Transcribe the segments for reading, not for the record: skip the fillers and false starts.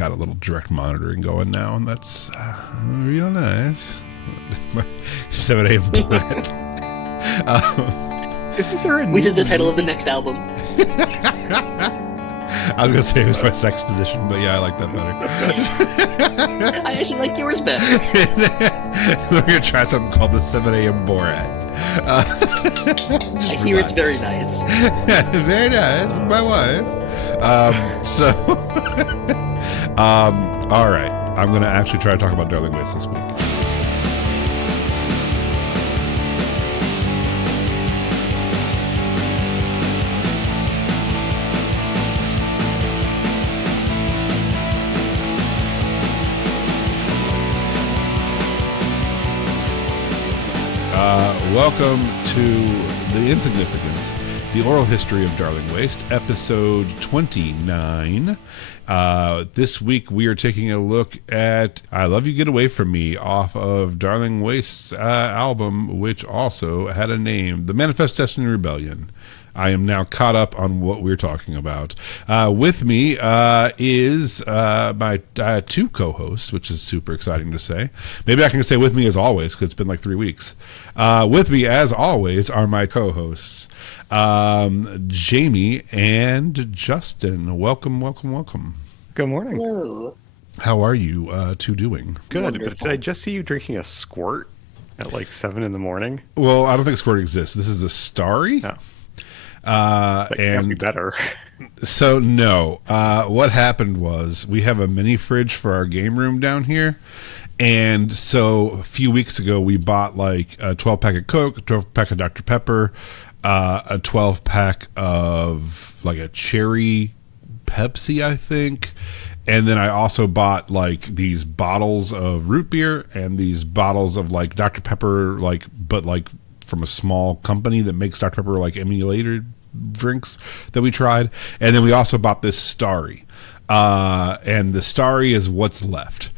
got a little direct monitoring going now, and that's real nice. 7 a.m. Bullet. Isn't there Which is the title of the next album. I was going to say it was my sex position, but yeah, I like that better. I actually like yours better. We're going to try something called the 7 a.m. Borat. I hear it's very nice. Very nice with my wife. All right. I'm going to actually try to talk about Darling Waste this week. Welcome to the Insignificants, the oral history of Darling Waste, episode 29. This week we are taking a look at I Love You Get Away From Me off of Darling Waste's album, which also had a name, The Manifest Destiny Rebellion. I am now caught up on what we're talking about. With me is my two co-hosts, which is super exciting to say. Maybe I can say with me as always, because it's been like 3 weeks. With me, as always, are my co-hosts, Jamie and Justin. Welcome, welcome, welcome. Good morning. Hello. How are you two doing? Good, Wonderful. but did I just see you drinking a squirt at like 7 in the morning? Well, I don't think Squirt exists. This is a Starry. No. That can't be better. So no, what happened was we have a mini fridge for our game room down here, and so a few weeks ago we bought like a 12-pack of Coke, a 12-pack of Dr. Pepper, a 12-pack of like a cherry Pepsi, I think, and then I also bought like these bottles of root beer and these bottles of like Dr. Pepper, like but like from a small company that makes Dr. Pepper like emulator drinks that we tried, and then we also bought this Starry, and the Starry is what's left.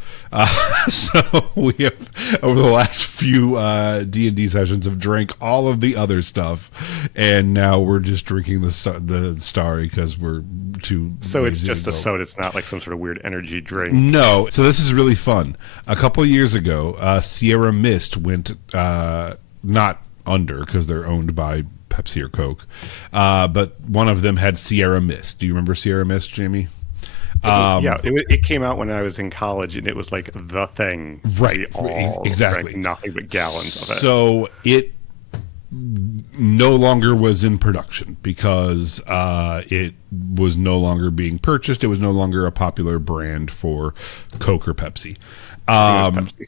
So we have over the last few D&D sessions have drank all of the other stuff, and now we're just drinking the Starry because we're too. So it's lazy just to a go. soda. It's not like some sort of weird energy drink. No, so this is really fun. A couple years ago, Sierra Mist went not under because they're owned by Pepsi or Coke, but one of them had Sierra Mist. Do you remember Sierra Mist, Jamie? Yeah, it came out when I was in college, and it was like the thing. Right, We all exactly. drank nothing but gallons of it. So it no longer was in production because it was no longer being purchased. It was no longer a popular brand for Coke or Pepsi. Pepsi.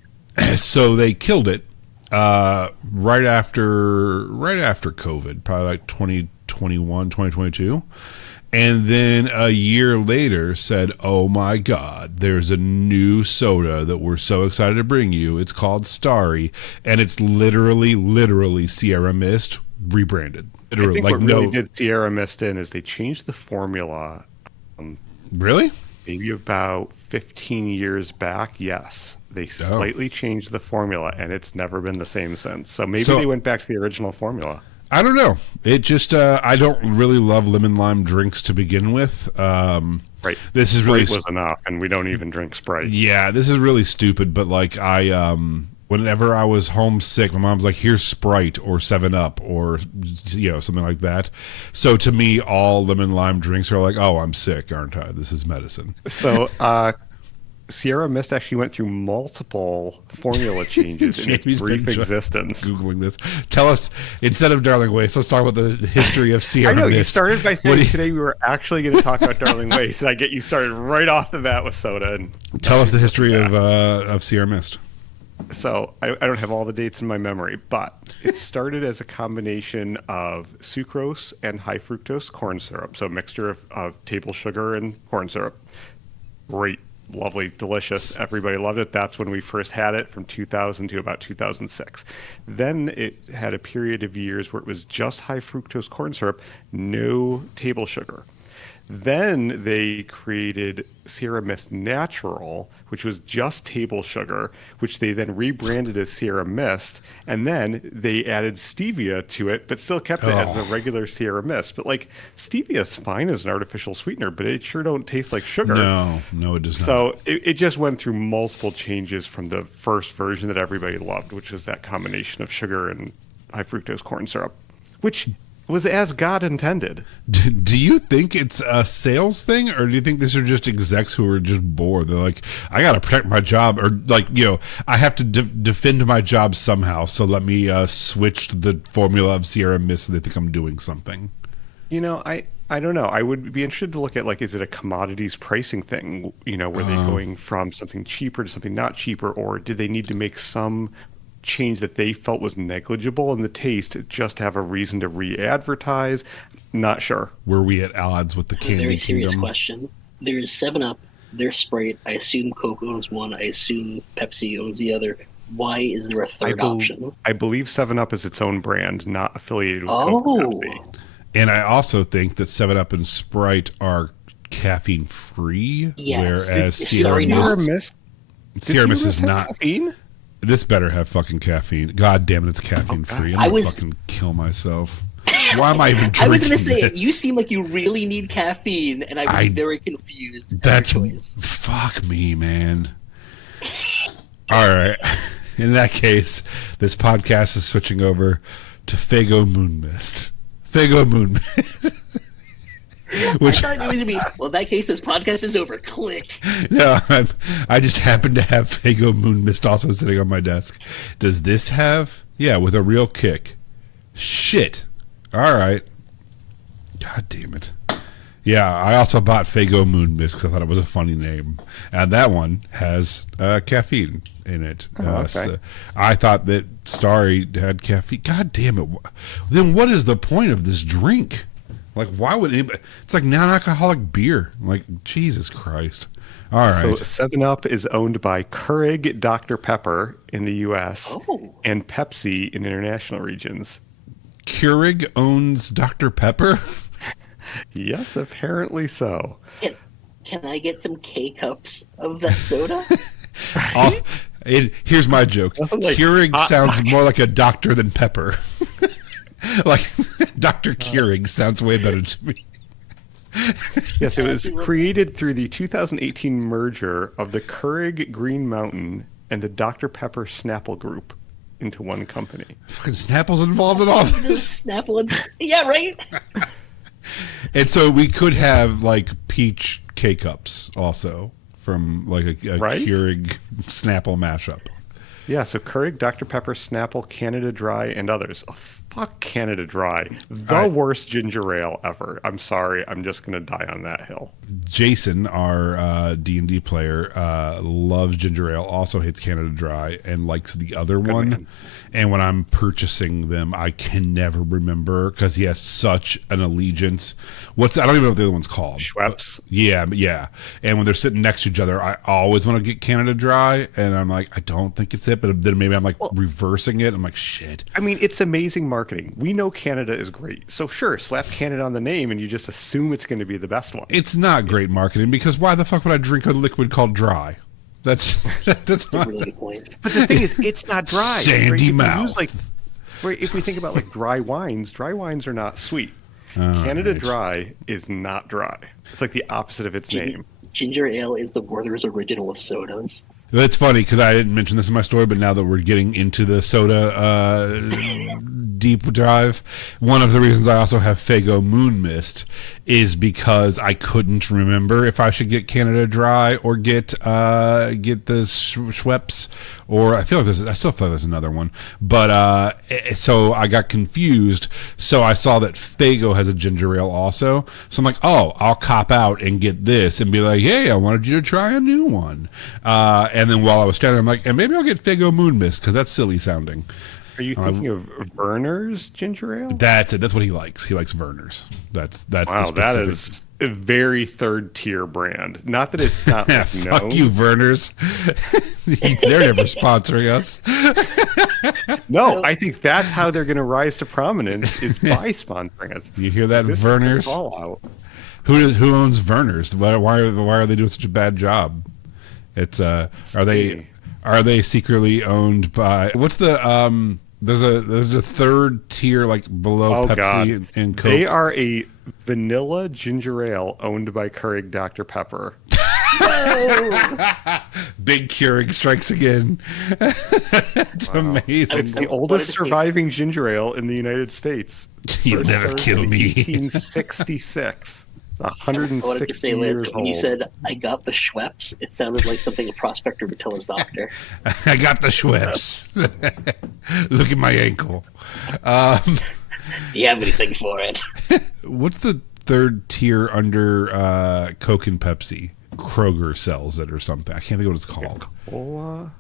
So they killed it right after COVID, probably like 2021, 2022. And then a year later said, oh my God, there's a new soda that we're so excited to bring you. It's called Starry, and it's literally Sierra Mist rebranded. I think what really did Sierra Mist in is they changed the formula. Really? Maybe about 15 years back, yes. They slightly changed the formula, and it's never been the same since. So maybe they went back to the original formula. I don't know. It just, I don't really love lemon lime drinks to begin with. Right. This is really Sprite was enough, and we don't even drink Sprite. Yeah, this is really stupid, but like whenever I was homesick, my mom's like, here's Sprite or 7-Up or, something like that. So to me, all lemon lime drinks are like, oh, I'm sick, aren't I? This is medicine. So Sierra Mist actually went through multiple formula changes in its brief existence. Googling this. Tell us, instead of Darling Waste, let's talk about the history of Sierra Mist. I know, you started by saying today we were actually going to talk about Darling Waste, and I get you started right off the bat with soda. And tell us the history of Sierra Mist. So I don't have all the dates in my memory, but it started as a combination of sucrose and high fructose corn syrup. So a mixture of table sugar and corn syrup. Great. Lovely, delicious. Everybody loved it. That's when we first had it, from 2000 to about 2006. Then it had a period of years where it was just high fructose corn syrup, no table sugar. Then they created Sierra Mist Natural, which was just table sugar, which they then rebranded as Sierra Mist. And then they added stevia to it, but still kept it as the regular Sierra Mist. But like stevia is fine as an artificial sweetener, but it sure don't taste like sugar. No, it does not. So it just went through multiple changes from the first version that everybody loved, which was that combination of sugar and high fructose corn syrup, which was as God intended. Do you think it's a sales thing, or do you think these are just execs who are just bored? They're like, I got to protect my job, or like, I have to defend my job somehow, so let me switch to the formula of Sierra Mist so they think I'm doing something. I don't know. I would be interested to look at, like, is it a commodities pricing thing? Were they going from something cheaper to something not cheaper, or did they need to make some change that they felt was negligible in the taste just to have a reason to re-advertise? Not sure. Were we at odds with the candy Very serious kingdom? question. There's 7-Up, there's Sprite. I assume Coke owns one. I assume Pepsi owns the other. Why is there a third option? I believe 7-Up is its own brand, not affiliated with Coke or Pepsi. And I also think that 7-Up and Sprite are caffeine free, Yes. whereas Sierra Mist is not. Caffeine? This better have fucking caffeine. God damn it, it's caffeine free. I'm gonna fucking kill myself. Why am I even drinking I was going to say, this? you seem like you really need caffeine, and I was very confused. That's fuck me, man. All right. In that case, this podcast is switching over to Faygo Moon Mist. Faygo Moon Mist. Which I thought it was going to be, well, in that case, this podcast is over. Click. No, I just happen to have Faygo Moon Mist also sitting on my desk. Does this have? Yeah, with a real kick. Shit. All right. God damn it. Yeah, I also bought Faygo Moon Mist because I thought it was a funny name. And that one has caffeine in it. Okay. So I thought that Starry had caffeine. God damn it. Then what is the point of this drink? Like, why would anybody? It's like non-alcoholic beer. Like, Jesus Christ. All right. So 7-Up is owned by Keurig Dr. Pepper in the U.S. And Pepsi in international regions. Keurig owns Dr. Pepper? Yes, apparently so. Can I get some K-cups of that soda? Here's my joke. Keurig sounds more like a doctor than Pepper. Like, Dr. Keurig sounds way better to me. Yes, it was created through the 2018 merger of the Keurig Green Mountain and the Dr. Pepper Snapple Group into one company. Fucking Snapple's involved in all this. Snapple, yeah, right? And so we could have, like, peach K-cups also from, like, a Keurig Snapple mashup. Yeah, so Keurig, Dr. Pepper, Snapple, Canada Dry, and others. Oh, fuck Canada Dry. The worst ginger ale ever. I'm sorry. I'm just going to die on that hill. Jason, our D&D player, loves ginger ale, also hates Canada Dry, and likes the other one. Man. And when I'm purchasing them, I can never remember because he has such an allegiance. I don't even know what the other one's called. Schweppes. Yeah. And when they're sitting next to each other, I always want to get Canada Dry, and I'm like, I don't think it's it, but then maybe I'm like reversing it. I'm like, shit. I mean, it's amazing marketing. We know Canada is great. So sure, slap Canada on the name and you just assume it's going to be the best one. It's not great marketing because why the fuck would I drink a liquid called Dry? That's That's a really good point. But the thing is, it's not dry. Sandy mouth. If we think about like dry wines are not sweet. Canada Dry is not dry. It's like the opposite of its name. Ginger ale is the Werther's original of sodas. That's funny because I didn't mention this in my story, but now that we're getting into the soda deep dive, one of the reasons I also have Faygo Moon Mist is because I couldn't remember if I should get Canada Dry or get the Schweppes, or I still feel like there's another one, but so I got confused. So I saw that Faygo has a ginger ale also, so I'm like, oh, I'll cop out and get this and be like, hey, I wanted you to try a new one. And then while I was standing there, I'm like, and maybe I'll get Faygo Moon Mist because that's silly sounding. Are you thinking of Werner's ginger ale? That's it. That's what he likes. He likes Werner's. That's wow. That is a very third tier brand. Not that it's not like known. Fuck you, Werner's. They're never sponsoring us. No, I think that's how they're going to rise to prominence is by sponsoring us. You hear that, Werner's? All out. Who owns Verner's? Why are they doing such a bad job? It's are they secretly owned by what's the there's a third tier like below Pepsi and Coke. They are a vanilla ginger ale owned by Keurig Dr. Pepper. Big Keurig strikes again. It's amazing. It's the oldest surviving ginger ale in the United States. You'll never kill me. 1866. It's 160 I wanted to say, years Lance, old. when you said, I got the Schweppes, it sounded like something a prospector would tell his doctor. I got the Schweppes. Look at my ankle. Do you have anything for it? What's the third tier under Coke and Pepsi? Kroger sells it or something. I can't think of what it's called. Cola?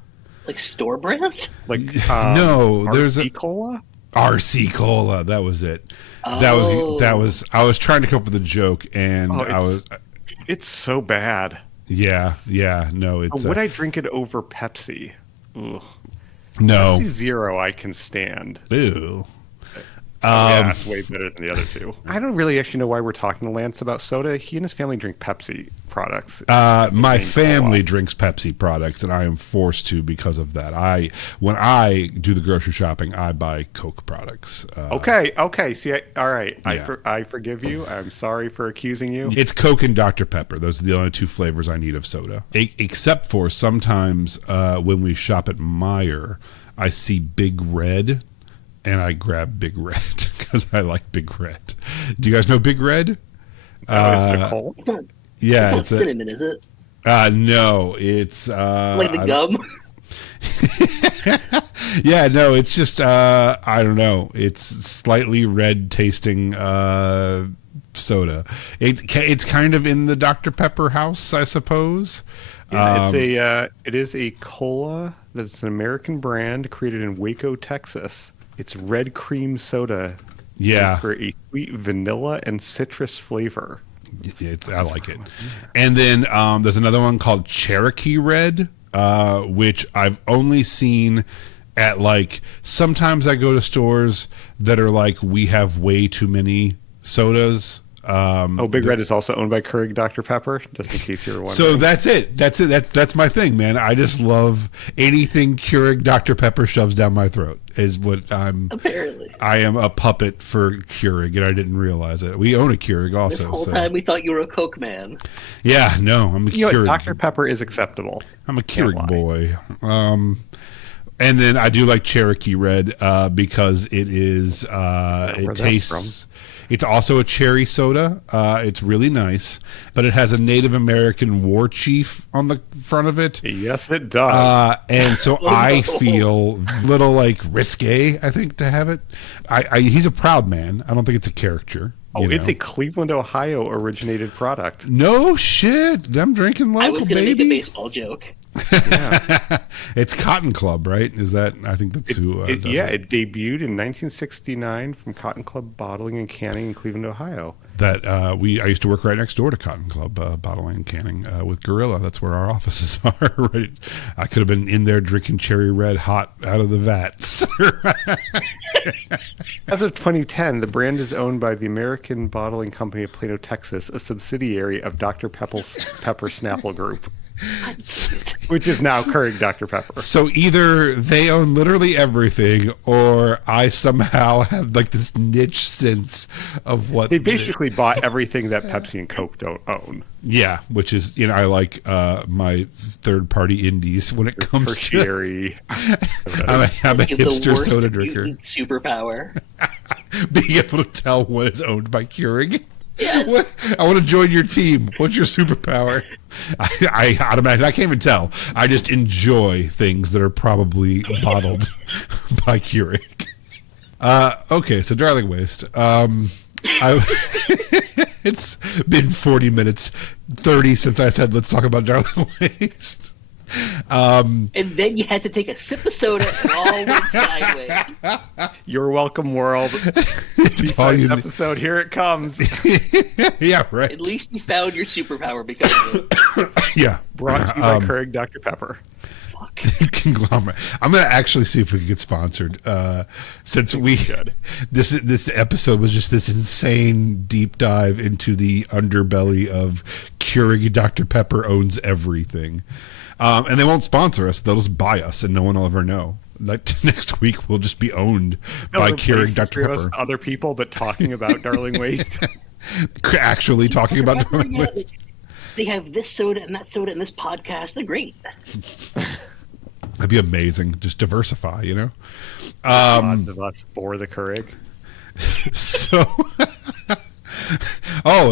Like store brand? Like no, there's RC Cola? RC Cola. That was it. Oh. That was. I was trying to come up with a joke, and It's so bad. Yeah. No, it's. Would I drink it over Pepsi? Ugh. No. Pepsi Zero, I can stand. Ew. Yeah, it's way better than the other two. I don't really actually know why we're talking to Lance about soda. He and his family drink Pepsi products. My family drinks Pepsi products, and I am forced to because of that. When I do the grocery shopping, I buy Coke products. Okay. See, all right. Yeah. I forgive you. I'm sorry for accusing you. It's Coke and Dr. Pepper. Those are the only two flavors I need of soda. Except for sometimes when we shop at Meijer, I see Big Red. And I grab Big Red because I like Big Red. Do you guys know Big Red? Is it a cold? Yeah, it's not cinnamon, is it? No, it's like the gum. Yeah, no, it's just I don't know. It's slightly red tasting soda. It's kind of in the Dr. Pepper house, I suppose. Yeah, it is a cola that's an American brand created in Waco, Texas. It's red cream soda. Yeah. For a sweet vanilla and citrus flavor. I like it. And then there's another one called Cherokee Red, which I've only seen at sometimes I go to stores that are like, we have way too many sodas. Big Red is also owned by Keurig Dr. Pepper, just in case you're wondering. So that's it. That's my thing, man. I just love anything Keurig Dr. Pepper shoves down my throat is what I'm. Apparently. I am a puppet for Keurig, and I didn't realize it. We own a Keurig also. This whole time we thought you were a Coke man. Yeah, no, I'm a Keurig. Dr. Pepper is acceptable. I'm a Keurig boy. And then I do like Cherokee Red because it is it tastes. It's also a cherry soda. It's really nice, but it has a Native American war chief on the front of it. Yes, it does. And so I feel a little risque, I think, to have it. He's a proud man. I don't think it's a caricature. It's a Cleveland, Ohio originated product. No shit. I'm drinking local, I was going to make a baby. baseball joke. Yeah. It's Cotton Club, right? Is that? I think that's who. It debuted in 1969 from Cotton Club Bottling and Canning in Cleveland, Ohio. That I used to work right next door to Cotton Club Bottling and Canning with Gorilla. That's where our offices are. Right? I could have been in there drinking Cherry Red hot out of the vats. As of 2010, the brand is owned by the American Bottling Company of Plano, Texas, a subsidiary of Dr. Pepper Snapple Group. Which is now Keurig Dr. Pepper. So either they own literally everything, or I somehow have this niche sense of what they basically bought everything that Pepsi and Coke don't own. Yeah, which is I like my third party indies when it comes to. I'm a hipster soda drinker. Superpower. Being able to tell what is owned by Keurig. Yes. I want to join your team. What's your superpower? I automatically, I can't even tell. I just enjoy things that are probably bottled by Keurig. Okay, so Darling Waste. It's been 40 minutes, 30 since I said let's talk about Darling Waste. And then you had to take a sip of soda and all went sideways. You're welcome, world. B-side episode, here it comes. Yeah, right. At least you found your superpower because of it. Yeah. Brought to you by Keurig Dr. Pepper. fuck? Conglomerate. I'm gonna actually see if we can get sponsored. Since this episode was just this insane deep dive into the underbelly of Keurig. Dr. Pepper owns everything, and they won't sponsor us. They'll just buy us, and no one will ever know. Like next week, we'll just be owned by Keurig Dr. Pepper. Other people, but talking about Darling Waste. Actually talking about Darling Waste. They have this soda and that soda and this podcast. They're great. That'd be amazing. Just diversify, you know? Odds of us for the Keurig. So,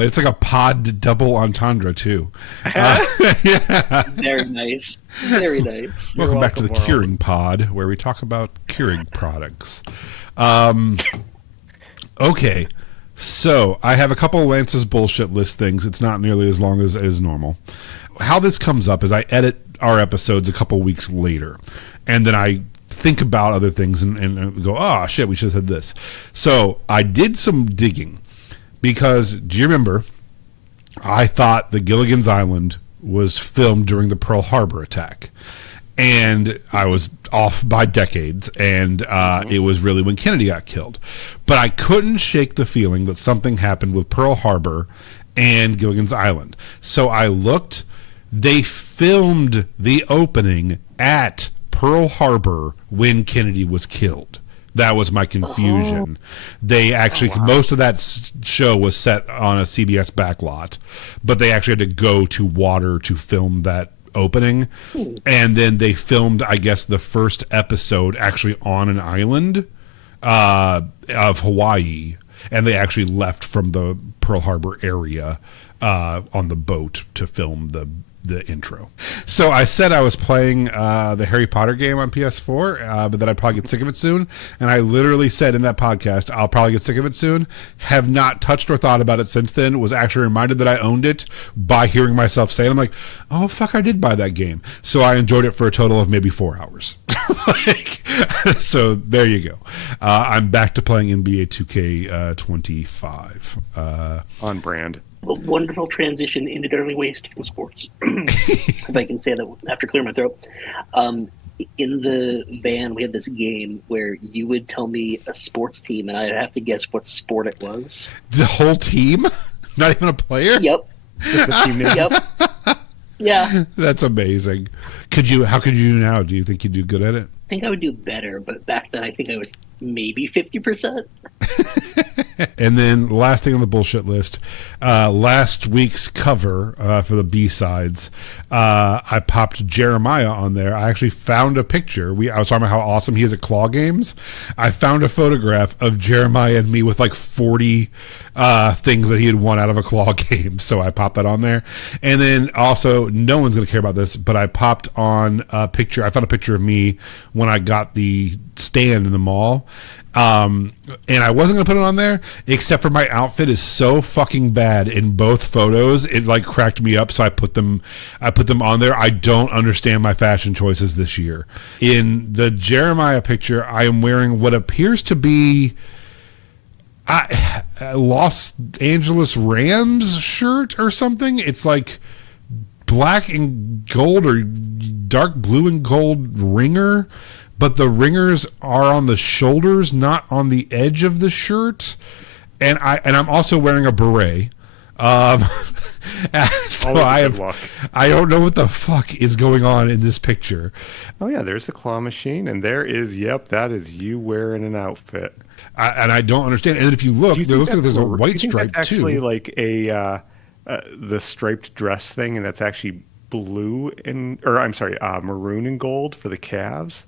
it's like a pod double entendre, too. Yeah. Very nice. Very nice. Welcome back to the Keurig Pod, where we talk about Keurig products. Okay. So, I have a couple of Lance's bullshit list things. It's not nearly as long as normal. How this comes up is I edit our episodes a couple weeks later, and then I think about other things and go, oh, shit, we should have said this. So, I did some digging, because, do you remember, I thought the Gilligan's Island was filmed during the Pearl Harbor attack. And I was off by decades, and it was really when Kennedy got killed. But I couldn't shake the feeling that something happened with Pearl Harbor and Gilligan's Island. So I looked. They filmed the opening at Pearl Harbor when Kennedy was killed. That was my confusion. They actually, most of that show was set on a CBS backlot, but they actually had to go to water to film that opening. And then they filmed, I guess, the first episode actually on an island of Hawaii, and they actually left from the Pearl Harbor area on the boat to film the intro. So I said I was playing the Harry Potter game on PS4, but that I'd probably get sick of it soon. And I literally said in that podcast, I'll probably get sick of it soon. Have not touched or thought about it since then. Was actually reminded that I owned it by hearing myself say it. I'm like, oh, fuck, I did buy that game. So I enjoyed it for a total of maybe 4 hours. So there you go. I'm back to playing NBA 2K25. On brand. A wonderful transition into Darling Waste from sports. If I can say that after clearing my throat. In the van, we had this game where you would tell me a sports team, and I'd have to guess what sport it was. The whole team? Not even a player? Yep. Just the team name. Yep. Yeah. That's amazing. How could you do now? Do you think you'd do good at it? I think I would do better, but back then I think I was maybe 50%. And then last thing on the bullshit list, last week's cover for the B-sides, I popped Jeremiah on there. I actually found a picture. I was talking about how awesome he is at claw games. I found a photograph of Jeremiah and me with like 40 things that he had won out of a claw game. So I popped that on there. And then also, no one's going to care about this, but I popped on a picture. I found a picture of me when I got the stand in the mall. And I wasn't gonna put it on there, except for my outfit is so fucking bad in both photos. It like cracked me up, so I put them on there. I don't understand my fashion choices this year. In the Jeremiah picture, I am wearing what appears to be a Los Angeles Rams shirt or something. It's like black and gold or dark blue and gold ringer, but the ringers are on the shoulders, not on the edge of the shirt. And I'm also wearing a beret. So I don't know what the fuck is going on in this picture. Oh yeah, there's the claw machine, and that is you wearing an outfit. I don't understand. And if you look, there looks like there's a white stripe that's actually too. Like the striped dress thing, and that's actually maroon and gold for the calves.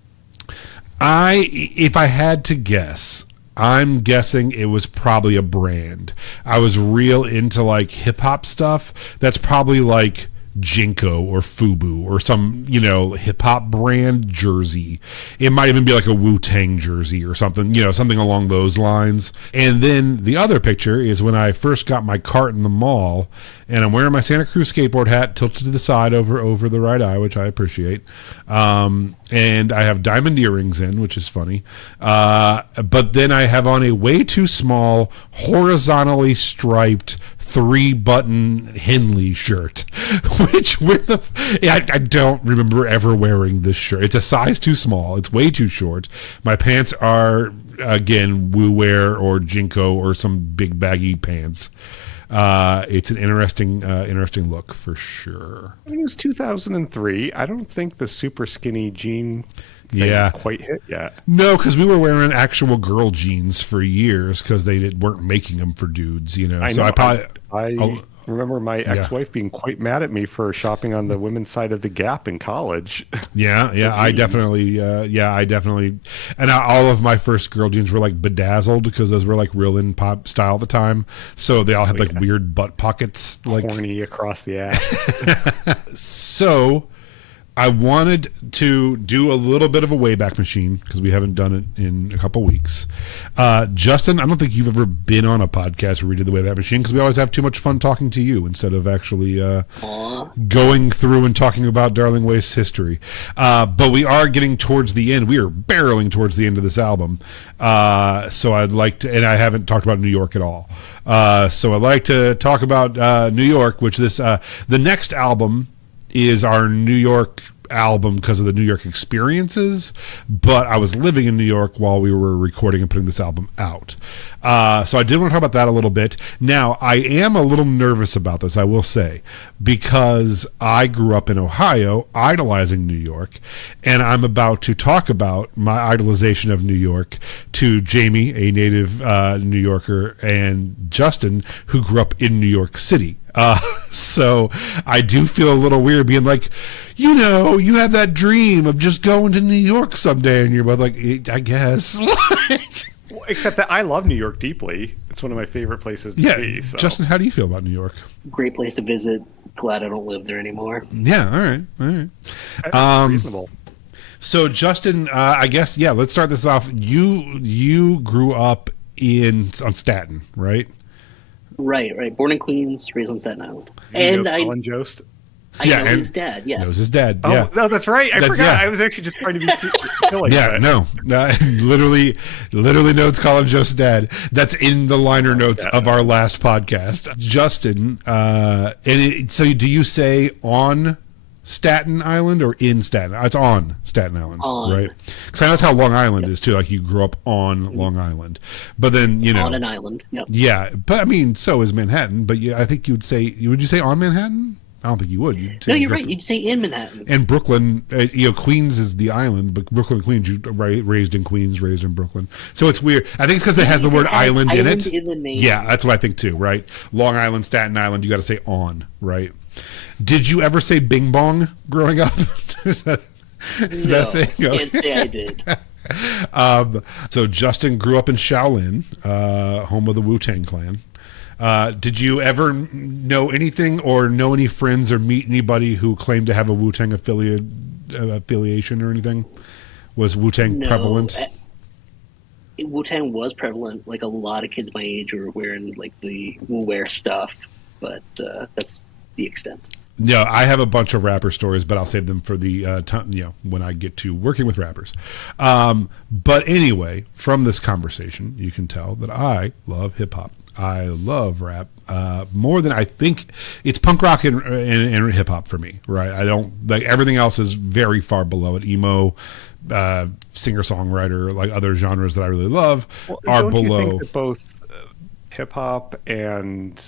If I had to guess, I'm guessing it was probably a brand. I was real into like hip hop stuff. That's probably like Jinko or Fubu or some, hip hop brand jersey. It might even be like a Wu-Tang jersey or something, something along those lines. And then the other picture is when I first got my cart in the mall, and I'm wearing my Santa Cruz skateboard hat tilted to the side over the right eye, which I appreciate. And I have diamond earrings in, which is funny. But then I have on a way too small, horizontally striped 3-button Henley shirt, which I don't remember ever wearing this shirt. It's a size too small. It's way too short. My pants are, again, Woo Wear or Jinko or some big baggy pants. It's an interesting look for sure. I mean, it was 2003. I don't think the super skinny jean thing quite hit yet. No, because we were wearing actual girl jeans for years because they weren't making them for dudes, you know. I remember my ex-wife being quite mad at me for shopping on the women's side of the Gap in college. I definitely, and all of my first girl jeans were like bedazzled because those were like real in pop style at the time. So they all had like weird butt pockets, like horny across the ass. So I wanted to do a little bit of a Wayback Machine because we haven't done it in a couple weeks. Justin, I don't think you've ever been on a podcast where we did the Wayback Machine because we always have too much fun talking to you instead of actually going through and talking about Darling Waste's history. But we are getting towards the end. We are barreling towards the end of this album. So I'd like to, and I haven't talked about New York at all. So I'd like to talk about New York, which the next album is our New York album because of the New York experiences, but I was living in New York while we were recording and putting this album out. So I did want to talk about that a little bit. Now, I am a little nervous about this, I will say, because I grew up in Ohio idolizing New York, and I'm about to talk about my idolization of New York to Jamie, a native New Yorker, and Justin, who grew up in New York City. So I do feel a little weird being like, you know, you have that dream of just going to New York someday, and you're both like, I guess. Except that I love New York deeply. It's one of my favorite places to be. So. Justin, how do you feel about New York? Great place to visit. Glad I don't live there anymore. Yeah, all right. Reasonable. So Justin, I guess, let's start this off. You grew up on Staten, right? Right. Born in Queens, raised on Staten Island. And Colin Jost? I know his dad, knows his dad, Oh, no, that's right. I forgot. I was actually just trying to be silly. Literally notes Colin Jost's dad. That's in the liner notes of our last podcast. Justin, so do you say on Staten Island or in Staten Island? It's on Staten Island, right? Because I know that's how Long Island is too. Like you grew up on Long Island, but then on an island. Yep. Yeah, but I mean, so is Manhattan. But I think would you say on Manhattan? I don't think you would. No, you're right. You'd say in Manhattan. And Brooklyn, Queens is the island, but Brooklyn, Queens, you raised in Queens, raised in Brooklyn. So it's weird. I think it's because it has the word island in it. In the name. Yeah, that's what I think too, right? Long Island, Staten Island, you got to say on, right? Did you ever say bing bong growing up? is that a thing? Can't say I did. So Justin grew up in Shaolin, home of the Wu-Tang Clan. Did you ever know anything or know any friends or meet anybody who claimed to have a Wu-Tang affiliation or anything? Was Wu-Tang prevalent? Wu-Tang was prevalent. Like a lot of kids my age were wearing like the Wu-Wear stuff, but that's the extent. No, I have a bunch of rapper stories, but I'll save them for the time, when I get to working with rappers. But anyway, from this conversation, you can tell that I love hip hop. I love rap more than I think. It's punk rock and hip hop for me, right? I don't like everything else is very far below it. Emo, singer songwriter, like other genres that I really love are below. You think that both hip hop and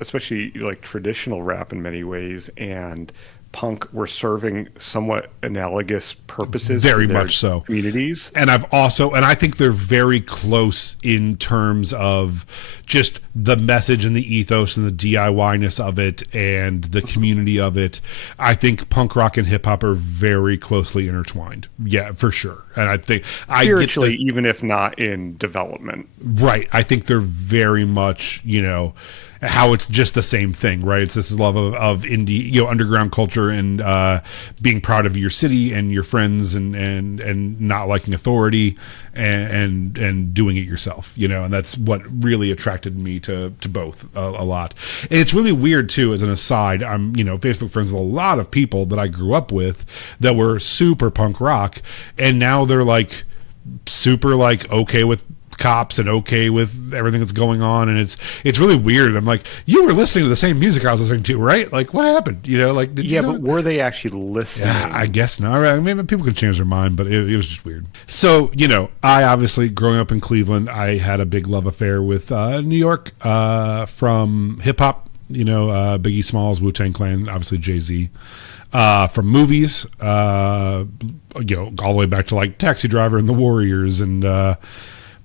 especially like traditional rap in many ways and punk were serving somewhat analogous purposes very for their much so communities? And I think they're very close in terms of just the message and the ethos and the DIY-ness of it and the community of it. I think punk rock and hip hop are very closely intertwined. Yeah, for sure. And I think spiritually, even if not in development. Right. I think they're very much, how it's just the same thing, right? It's this love of indie, underground culture and being proud of your city and your friends and not liking authority and doing it yourself, and that's what really attracted me to both a lot. And it's really weird too, as an aside, I'm, Facebook friends with a lot of people that I grew up with that were super punk rock, and now they're like super like okay with cops and okay with everything that's going on, and it's really weird. I'm like, you were listening to the same music I was listening to, right? Like, what happened? You know, like, did you know? But were they actually listening? Yeah, I guess not. I mean, maybe people could change their mind, but it was just weird. So, you know, I obviously, growing up in Cleveland, I had a big love affair with New York, from hip hop. You know, Biggie Smalls, Wu-Tang Clan, obviously Jay-Z. From movies, you know, all the way back to like Taxi Driver and The Warriors, and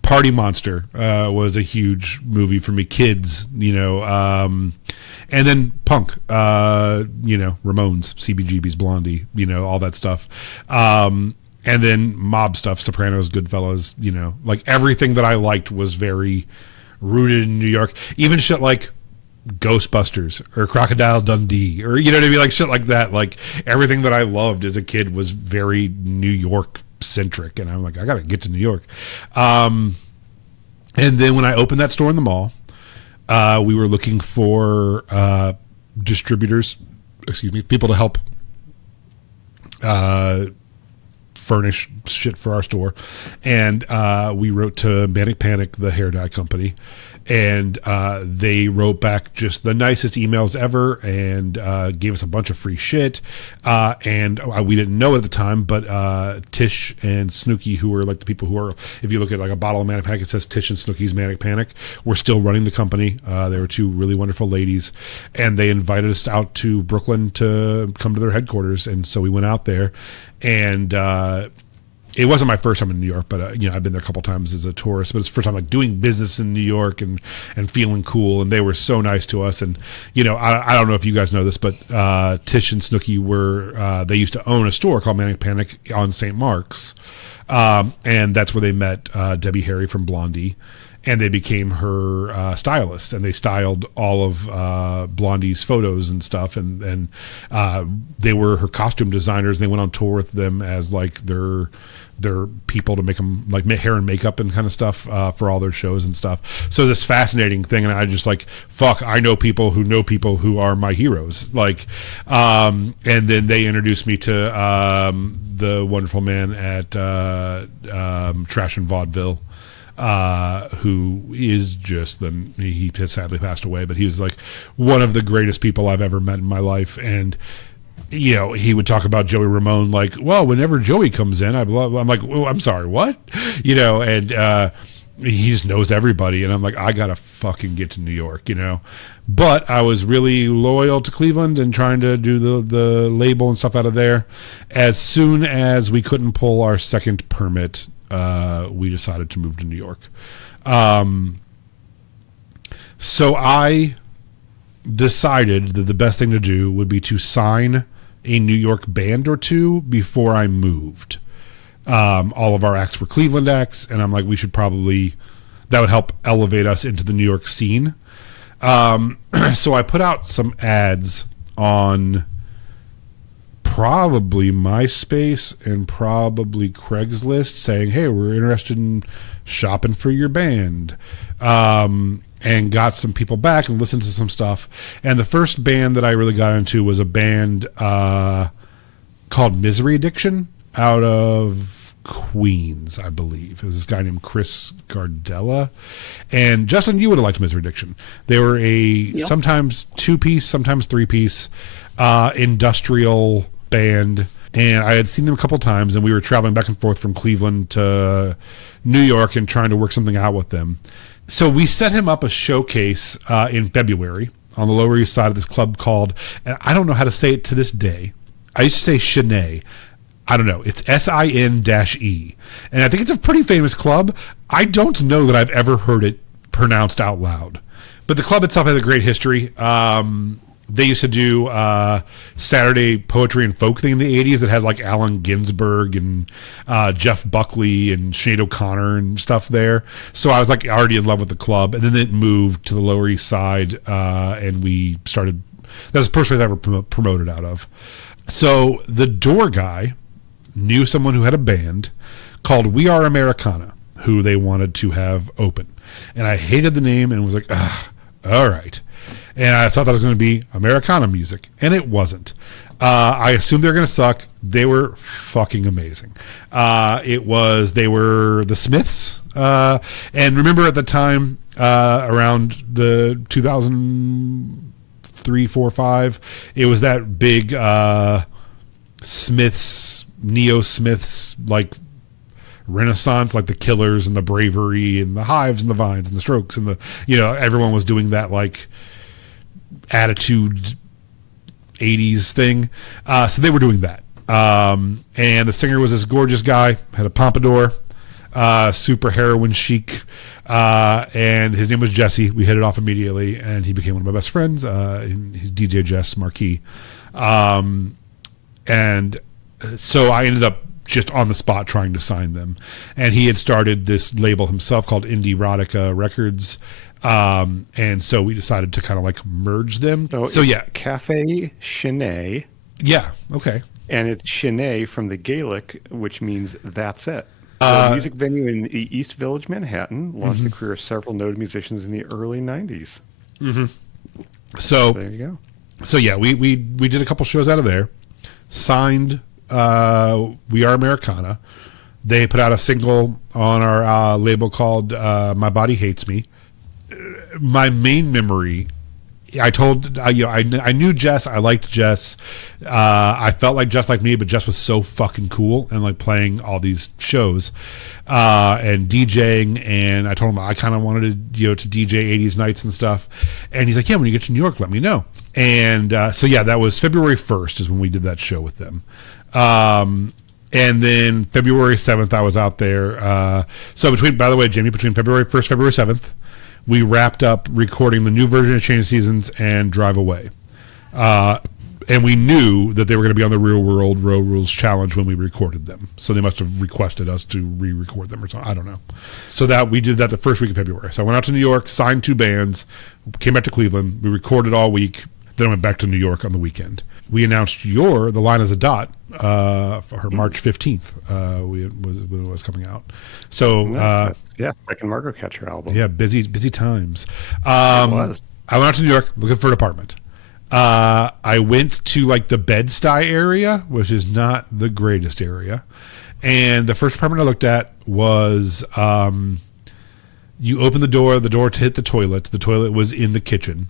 Party Monster was a huge movie for me. Kids, you know, and then punk, you know, Ramones, CBGB's, Blondie, you know, all that stuff. And then mob stuff, Sopranos, Goodfellas, you know, like everything that I liked was very rooted in New York. Even shit like Ghostbusters or Crocodile Dundee, or you know what I mean, like shit like that. Like everything that I loved as a kid was very New York centric, and I'm like, I gotta get to New York. And then when I opened that store in the mall, we were looking for distributors, people to help furnish shit for our store, and we wrote to Manic Panic, the hair dye company, and they wrote back just the nicest emails ever, and gave us a bunch of free shit, and we didn't know at the time, but Tish and Snooki, who were like the people who are, if you look at like a bottle of Manic Panic, it says Tish and Snooki's Manic Panic, were still running the company. They were two really wonderful ladies, and they invited us out to Brooklyn to come to their headquarters, and so we went out there, and it wasn't my first time in New York, but you know, I've been there a couple times as a tourist, but it's the first time like doing business in New York and feeling cool, and they were so nice to us. And you know, I don't know if you guys know this, but Tish and Snooki were they used to own a store called Manic Panic on St. Mark's, and that's where they met Debbie Harry from Blondie, and they became her stylists, and they styled all of Blondie's photos and stuff, and they were her costume designers. They went on tour with them as like their people to make them like hair and makeup and kind of stuff for all their shows and stuff. So this fascinating thing, and I just like, fuck, I know people who are my heroes. Like, and then they introduced me to the wonderful man at Trash and Vaudeville, who is just he has sadly passed away, but he was like one of the greatest people I've ever met in my life. And you know, he would talk about Joey Ramone like, well, whenever Joey comes in, I'm like, oh, I'm sorry, what? You know, and he just knows everybody, and I'm like, I gotta fucking get to New York, you know. But I was really loyal to Cleveland and trying to do the label and stuff out of there. As soon as we couldn't pull our second permit, we decided to move to New York. So I decided that the best thing to do would be to sign a New York band or two before I moved. All of our acts were Cleveland acts, and I'm like, we should probably, that would help elevate us into the New York scene. So I put out some ads on probably MySpace and probably Craigslist saying, hey, we're interested in shopping for your band. And got some people back and listened to some stuff. And the first band that I really got into was a band called Misery Addiction out of Queens, I believe. It was this guy named Chris Gardella. And Justin, you would have liked Misery Addiction. They were sometimes 2-piece, sometimes 3-piece industrial band. And I had seen them a couple times, and we were traveling back and forth from Cleveland to New York and trying to work something out with them. So we set him up a showcase in February on the Lower East Side of this club called, and I don't know how to say it to this day. I used to say Chennai. I don't know. It's SIN-E. And I think it's a pretty famous club. I don't know that I've ever heard it pronounced out loud. But the club itself has a great history. They used to do Saturday poetry and folk thing in the 80s that had like Allen Ginsberg and Jeff Buckley and Sinead O'Connor and stuff there. So I was like already in love with the club. And then it moved to the Lower East Side, and we started, that was the first place I ever promoted out of. So the door guy knew someone who had a band called We Are Americana, who they wanted to have open. And I hated the name and was like, all right. And I thought that was going to be Americana music, and it wasn't. I assumed they were going to suck. They were fucking amazing. They were the Smiths. And remember at the time, around the 2003, 4, 5, it was that big Smiths, Neo Smiths, like Renaissance, like the Killers and the Bravery and the Hives and the Vines and the Strokes and everyone was doing that like attitude 80s thing. So they were doing that. And the singer was this gorgeous guy, had a pompadour, super heroin chic, and his name was Jesse. We hit it off immediately, and he became one of my best friends. He's DJ Jess Maquis. And so I ended up just on the spot trying to sign them. And he had started this label himself called Indie Erotica Records. And so we decided to kind of like merge them. So yeah. Cafe Chenet. Yeah. Okay. And it's Chenet from the Gaelic, which means that's it. A music venue in East Village, Manhattan, launched the career of several noted musicians in the early 90s. Mm-hmm. So there you go. So yeah, we did a couple shows out of there. Signed We Are Americana. They put out a single on our label called My Body Hates Me. My main memory, I knew Jess. I liked Jess. I felt like Jess liked me, but Jess was so fucking cool and like playing all these shows and DJing. And I told him I kind of wanted to to DJ 80s nights and stuff. And he's like, yeah, when you get to New York, let me know. And so yeah, that was February 1st is when we did that show with them. And then February 7th, I was out there. So by the way, Jamie, between February 1st, February 7th, we wrapped up recording the new version of Change Seasons and Drive Away. And we knew that they were going to be on the Real World Road Rules Challenge when we recorded them. So they must have requested us to re-record them or something. I don't know. So that we did that the first week of February. So I went out to New York, signed 2 bands, came back to Cleveland. We recorded all week. Then I went back to New York on the weekend. We announced The Line is a Dot for her March 15th when it was coming out. So second Margot Catcher album. Yeah, busy times. It was. I went out to New York looking for an apartment. I went to like the Bed-Stuy area, which is not the greatest area. And the first apartment I looked at was you open the door to hit the toilet. The toilet was in the kitchen.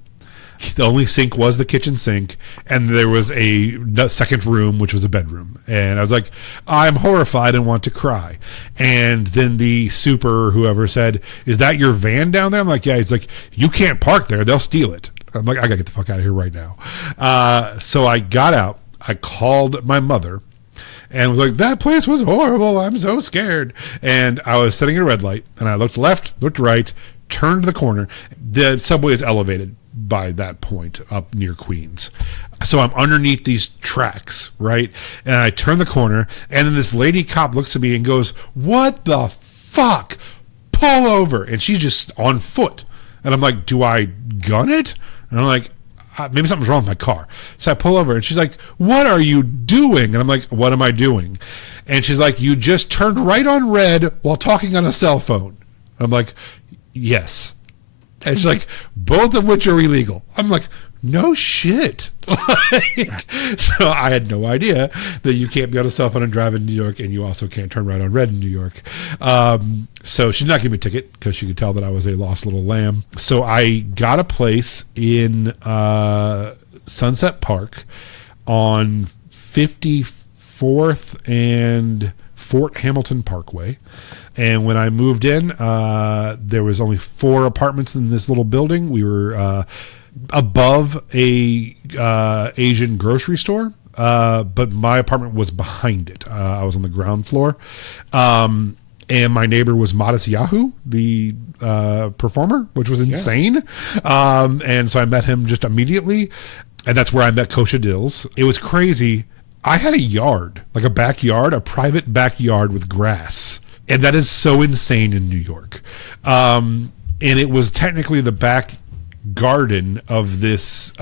The only sink was the kitchen sink, and there was a second room, which was a bedroom. And I was like, I'm horrified and want to cry. And then the super whoever said, is that your van down there? I'm like, yeah. He's like, you can't park there. They'll steal it. I'm like, I gotta get the fuck out of here right now. So I got out. I called my mother and was like, that place was horrible. I'm so scared. And I was sitting at a red light, and I looked left, looked right, turned the corner. The subway is elevated by that point up near Queens. So I'm underneath these tracks, right? And I turn the corner, and then this lady cop looks at me and goes, what the fuck? Pull over. And she's just on foot. And I'm like, do I gun it? And I'm like, maybe something's wrong with my car. So I pull over, and she's like, what are you doing? And I'm like, what am I doing? And she's like, you just turned right on red while talking on a cell phone. I'm like, yes. And she's like, both of which are illegal. I'm like, no shit. So I had no idea that you can't be on a cell phone and drive in New York, and you also can't turn right on red in New York. So she did not give me a ticket because she could tell that I was a lost little lamb. So I got a place in Sunset Park on 54th and Fort Hamilton Parkway. And when I moved in, there was only 4 apartments in this little building. We were above a Asian grocery store, but my apartment was behind it. I was on the ground floor. And my neighbor was Modest Yahoo, the performer, which was insane. And so I met him just immediately. And that's where I met Kosha Dills. It was crazy. I had a yard, like a backyard, a private backyard with grass. And that is so insane in New York. And it was technically the back garden of this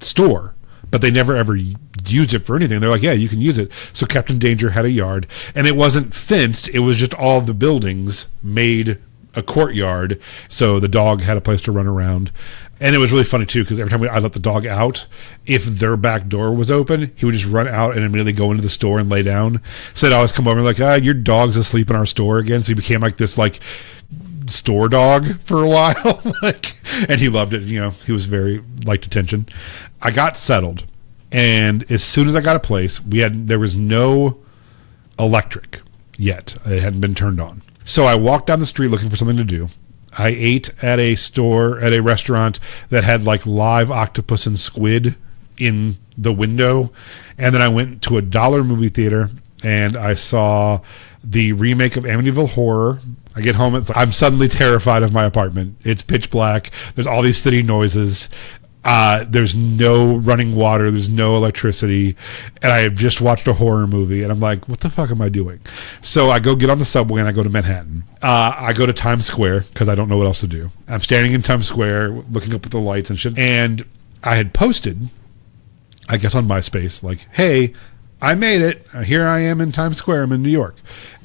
store, but they never ever used it for anything. They're like, yeah, you can use it. So Captain Danger had a yard, and it wasn't fenced. It was just all the buildings made a courtyard, so the dog had a place to run around. And it was really funny too, because every time I let the dog out, if their back door was open, he would just run out and immediately go into the store and lay down. So they'd always come over and like, your dog's asleep in our store again. So he became like this like store dog for a while. And he loved it. You know, he was very liked attention. I got settled, and as soon as I got a place, there was no electric yet. It hadn't been turned on. So I walked down the street looking for something to do. I ate at a restaurant that had like live octopus and squid in the window. And then I went to a dollar movie theater and I saw the remake of Amityville Horror. I get home, I'm suddenly terrified of my apartment. It's pitch black. There's all these city noises. There's no running water. There's no electricity. And I have just watched a horror movie. And I'm like, what the fuck am I doing? So I go get on the subway and I go to Manhattan. I go to Times Square because I don't know what else to do. I'm standing in Times Square looking up at the lights and shit. And I had posted, I guess on MySpace, like, hey, I made it. Here I am in Times Square. I'm in New York.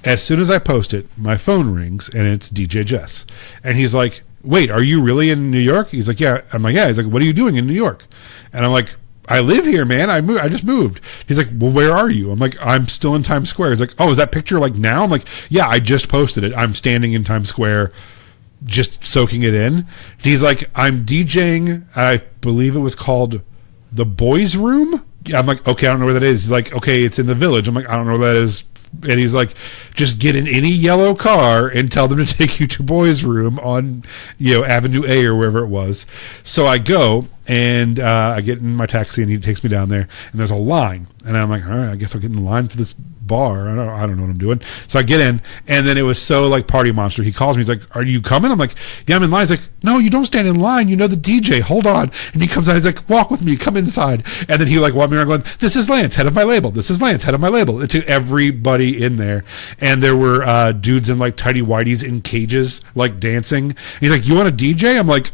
As soon as I post it, my phone rings and it's DJ Jess. And he's like, wait, are you really in New York? He's like, yeah. I'm like, yeah. He's like, what are you doing in New York? And I'm like, I live here, man. I just moved. He's like, well, where are you? I'm like, I'm still in Times Square. He's like, oh, is that picture like now? I'm like, yeah, I just posted it. I'm standing in Times Square just soaking it in. He's like, I'm DJing. I believe it was called The Boys Room. I'm like, okay, I don't know where that is. He's like, okay, it's in the Village. I'm like, I don't know where that is. And he's like, just get in any yellow car and tell them to take you to Boys Room on, Avenue A or wherever it was. So I go and I get in my taxi and he takes me down there and there's a line. And I'm like, all right, I guess I'll get in line for this bar. I don't know what I'm doing. So I get in and then it was so like Party Monster. He calls me. He's like, are you coming? I'm like, yeah, I'm in line. He's like, no, you don't stand in line. You know the DJ. Hold on. And he comes out. He's like, walk with me. Come inside. And then he like walked me around going, this is Lance, head of my label. This is Lance, head of my label. To everybody in there. And there were dudes in like tidy whities in cages, like dancing. He's like, you want a DJ? I'm like,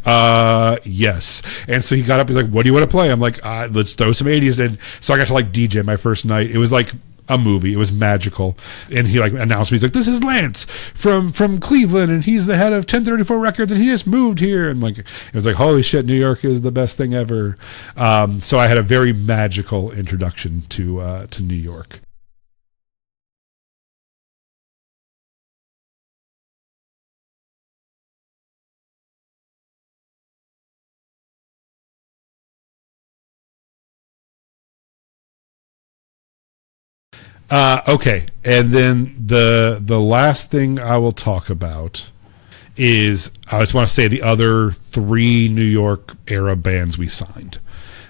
yes. And so he got up. He's like, what do you want to play? I'm like, let's throw some 80s in. So I got to like DJ my first night. It was like a movie. It was magical. And he like announced me. He's like, this is Lance from Cleveland and he's the head of 1034 Records and he just moved here. And like, it was like, holy shit, New York is the best thing ever. So I had a very magical introduction to New York. Okay, and then the last thing I will talk about is I just want to say the other 3 New York era bands we signed.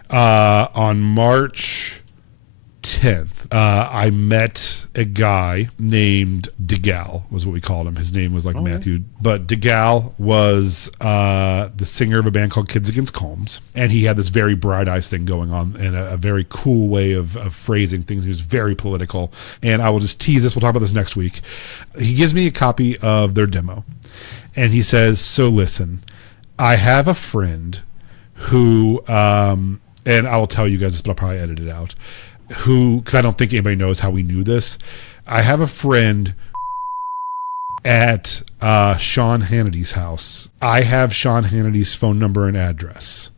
On March 10th, I met a guy named DeGal, was what we called him. His name was like Matthew, but DeGal was the singer of a band called Kids Against Combs, and he had this very bright eyes thing going on and a very cool way of phrasing things. He was very political, and I will just tease this. We'll talk about this next week. He gives me a copy of their demo, and he says, so listen, I have a friend who, and I will tell you guys this, but I'll probably edit it out, because I don't think anybody knows how we knew this. I have a friend at Sean Hannity's house. I have Sean Hannity's phone number and address.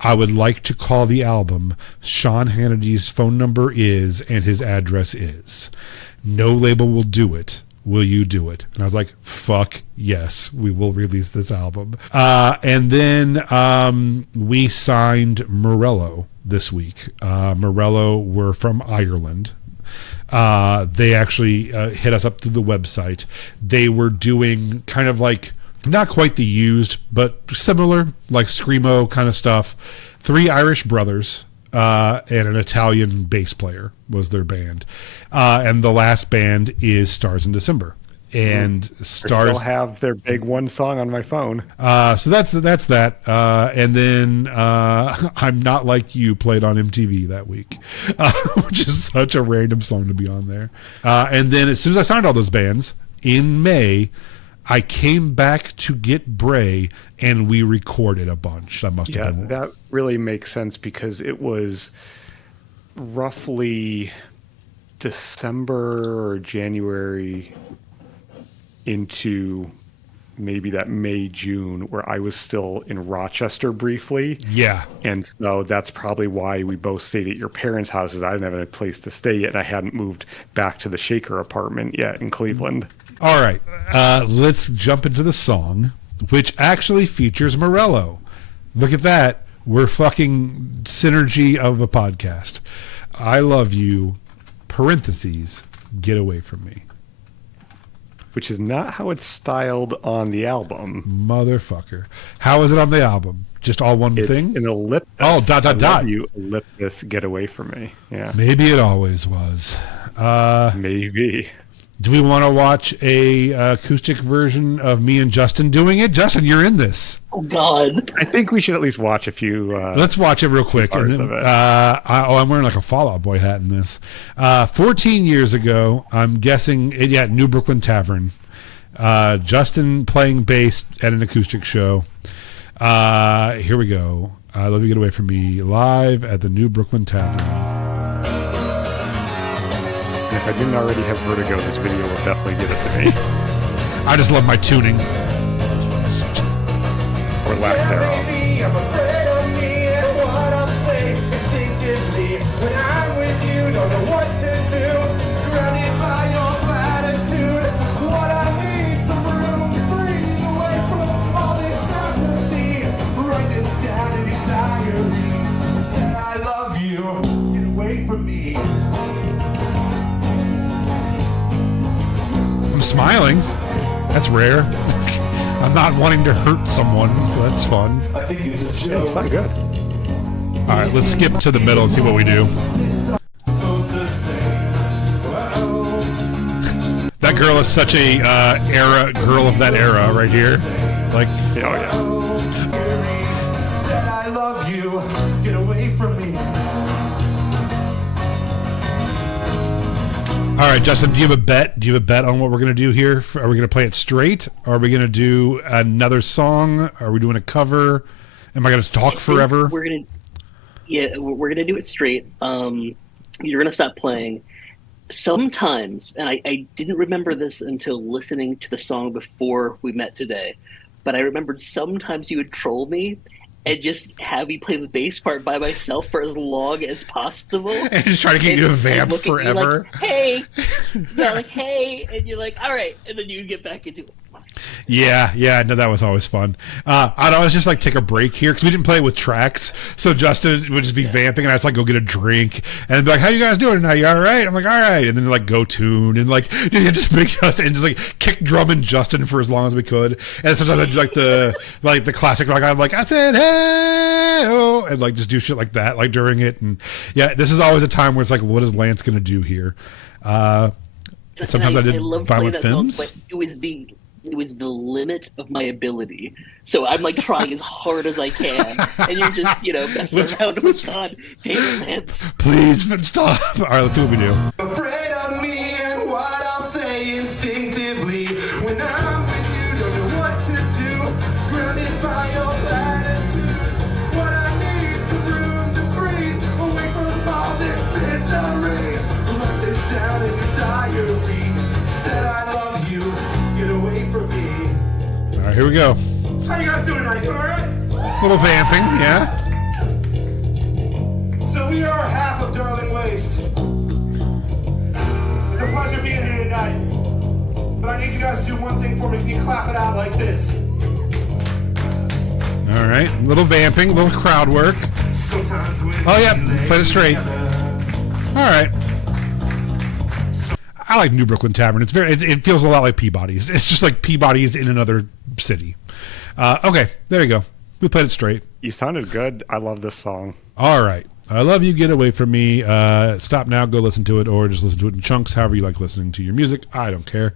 I would like to call the album Sean Hannity's phone number is and his address is. No label will do it. Will you do it? And I was like, fuck yes, we will release this album. And then we signed Morello this week. Morello were from Ireland. They actually hit us up through the website. They were doing kind of like, not quite the Used, but similar, like Screamo kind of stuff. 3 Irish brothers. And an Italian bass player was their band. And the last band is Stars in December. And Stars I still have their big one song on my phone. So that's that. And then I'm Not Like You played on MTV that week, which is such a random song to be on there. And then as soon as I signed all those bands in May, I came back to get Bray and we recorded a bunch. That must have been that really makes sense because it was roughly December or January into maybe that May, June, where I was still in Rochester briefly. Yeah. And so that's probably why we both stayed at your parents' houses. I didn't have any place to stay yet, and I hadn't moved back to the Shaker apartment yet in Cleveland. All right. Let's jump into the song, which actually features Morello. Look at that. We're fucking synergy of a podcast. I love you, parentheses, get away from me. Which is not how it's styled on the album. Motherfucker. How is it on the album? Just all one thing? It's an ellipsis. Oh, dot, dot, dot. You ellipsis, get away from me. Yeah. Maybe it always was. Maybe. Do we want to watch a acoustic version of me and Justin doing it? Justin, you're in this. Oh, God. I think we should at least watch a few. Let's watch it real quick. Parts And then, of it. I'm wearing like a Fall Out Boy hat in this. 14 years ago, I'm guessing, New Brooklyn Tavern. Justin playing bass at an acoustic show. Here we go. I Love You, Get Away From Me, live at the New Brooklyn Tavern. If I didn't already have vertigo, this video will definitely give it to me. I just love my tuning. Or lack thereof. I'm afraid of me and what I'll say instinctively. When I'm with you, don't know what to do. Surrounded by your gratitude. What I need, some room to breathe away from all this apathy. Write this down in your diary. Said I love you, get away from me. I'm smiling. That's rare. I'm not wanting to hurt someone, so that's fun. I think it's a Yeah, joke. it's not good. All right, let's skip to the middle and see what we do. That girl is such a girl of that era right here. Like, Oh, yeah. Said I love you, get away from me. all right, Justin, do you have a bet? Do you have a bet on what we're gonna do here? Are we gonna play it straight? Are we gonna do another song? Are we doing a cover? Am I gonna talk forever? We're gonna do it straight. You're gonna stop playing. Sometimes, and I didn't remember this until listening to the song before we met today, but I remembered sometimes you would troll me and just have me play the bass part by myself for as long as possible. And just try to keep you a vamp look at you forever. like, hey, yeah, like hey, and you're like, all right, and then you get back into it. Yeah, no, that was always fun. I'd always just like take a break here because we didn't play it with tracks. So Justin would just be vamping, and I'd just like go get a drink and be like, "How you guys doing tonight? You all right?" I'm like, "All right," and then like go tune and like just make Justin and just like kick drum and Justin for as long as we could. And sometimes I'd do like the classic rock. I'm like, I said hey, oh, and like just do shit like that like during it. And yeah, this is always a time where it's like, what is Lance gonna do here? Sometimes I did loved Violent playing that song, Femmes. but it was the limit of my ability. So I'm like trying as hard as I can, and you're just messing around with God, damn Lance. Please stop. All right, let's see what we do. Afraid of me and what I'll say instinctively. When I'm with you, don't know what to do. Grounded by your gratitude. What I need, some room to breathe. Away from all this misery. Write this down in your diary. Said I love you, get away from me. All right, here we go. How you guys doing tonight? Doing all right? Little vamping, yeah. So we are half of Darling Waste. It's a pleasure being here tonight. But I need you guys to do one thing for me. Can you clap it out like this? All right, little vamping, little crowd work. Sometimes when Oh, yeah, we lay played it straight. together. All right. I like New Brooklyn Tavern. It's it feels a lot like Peabody's. It's just like Peabody's in another city. Okay, there you go. We played it straight. You sounded good. I love this song. All right. I love you. Get away from me. Stop now. Go listen to it, or just listen to it in chunks. However you like listening to your music. I don't care.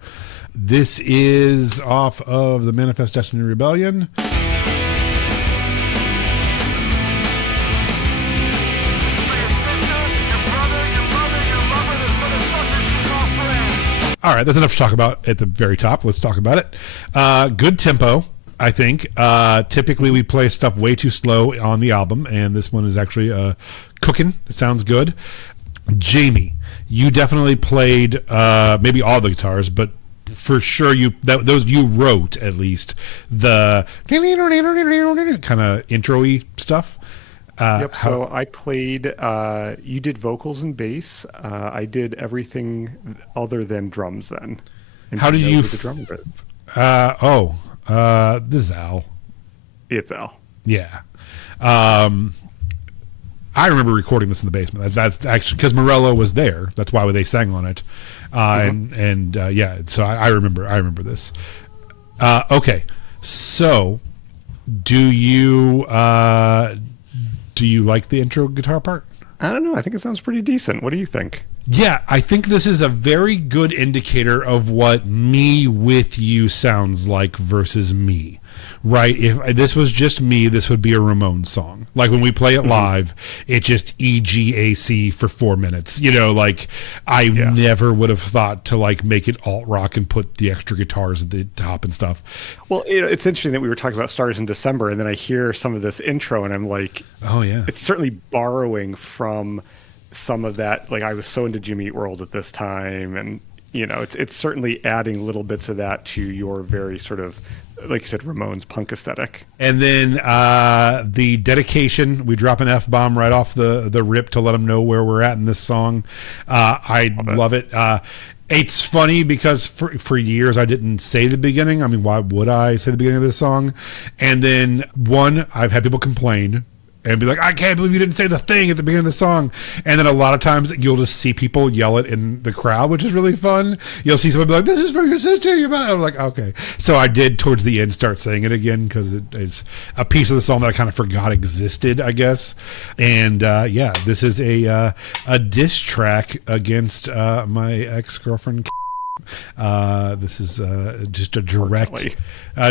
This is off of the Manifest Destiny Rebellion. All right, that's enough to talk about at the very top. Let's talk about it. Good tempo, I think. Typically, we play stuff way too slow on the album, and this one is actually cooking. It sounds good. Jamie, you definitely played maybe all the guitars, but for sure those you wrote at least the kind of intro-y stuff. Yep. So I played. You did vocals and bass. I did everything other than drums. Then. And how did you? The drum bit? This is Al. It's Al. Yeah. I remember recording this in the basement. That's actually because Morello was there. That's why they sang on it. Yeah. So I remember this. Okay. So, do you like the intro guitar part? I don't know. I think it sounds pretty decent. What do you think? Yeah, I think this is a very good indicator of what me with you sounds like versus me, right? If this was just me, this would be a Ramones song. Like when we play it live, it's just EGAC for 4 minutes. You know, like I never would have thought to like make it alt rock and put the extra guitars at the top and stuff. Well, it's interesting that we were talking about Stars in December, and then I hear some of this intro, and I'm like, oh yeah, it's certainly borrowing from some of that. Like I was so into Jimmy Eat World at this time, and it's certainly adding little bits of that to your very sort of, like you said, Ramones punk aesthetic. And then the dedication, we drop an F-bomb right off the rip to let them know where we're at in this song. I love it. It's funny because for years I didn't say the beginning. I mean, why would I say the beginning of this song? And then I've had people complain and be like, I can't believe you didn't say the thing at the beginning of the song. And then a lot of times you'll just see people yell it in the crowd, which is really fun. You'll see someone be like, this is for your sister, your mother. I'm like, okay. So I did towards the end start saying it again because it is a piece of the song that I kind of forgot existed, I guess. And this is a diss track against my ex-girlfriend. This is just a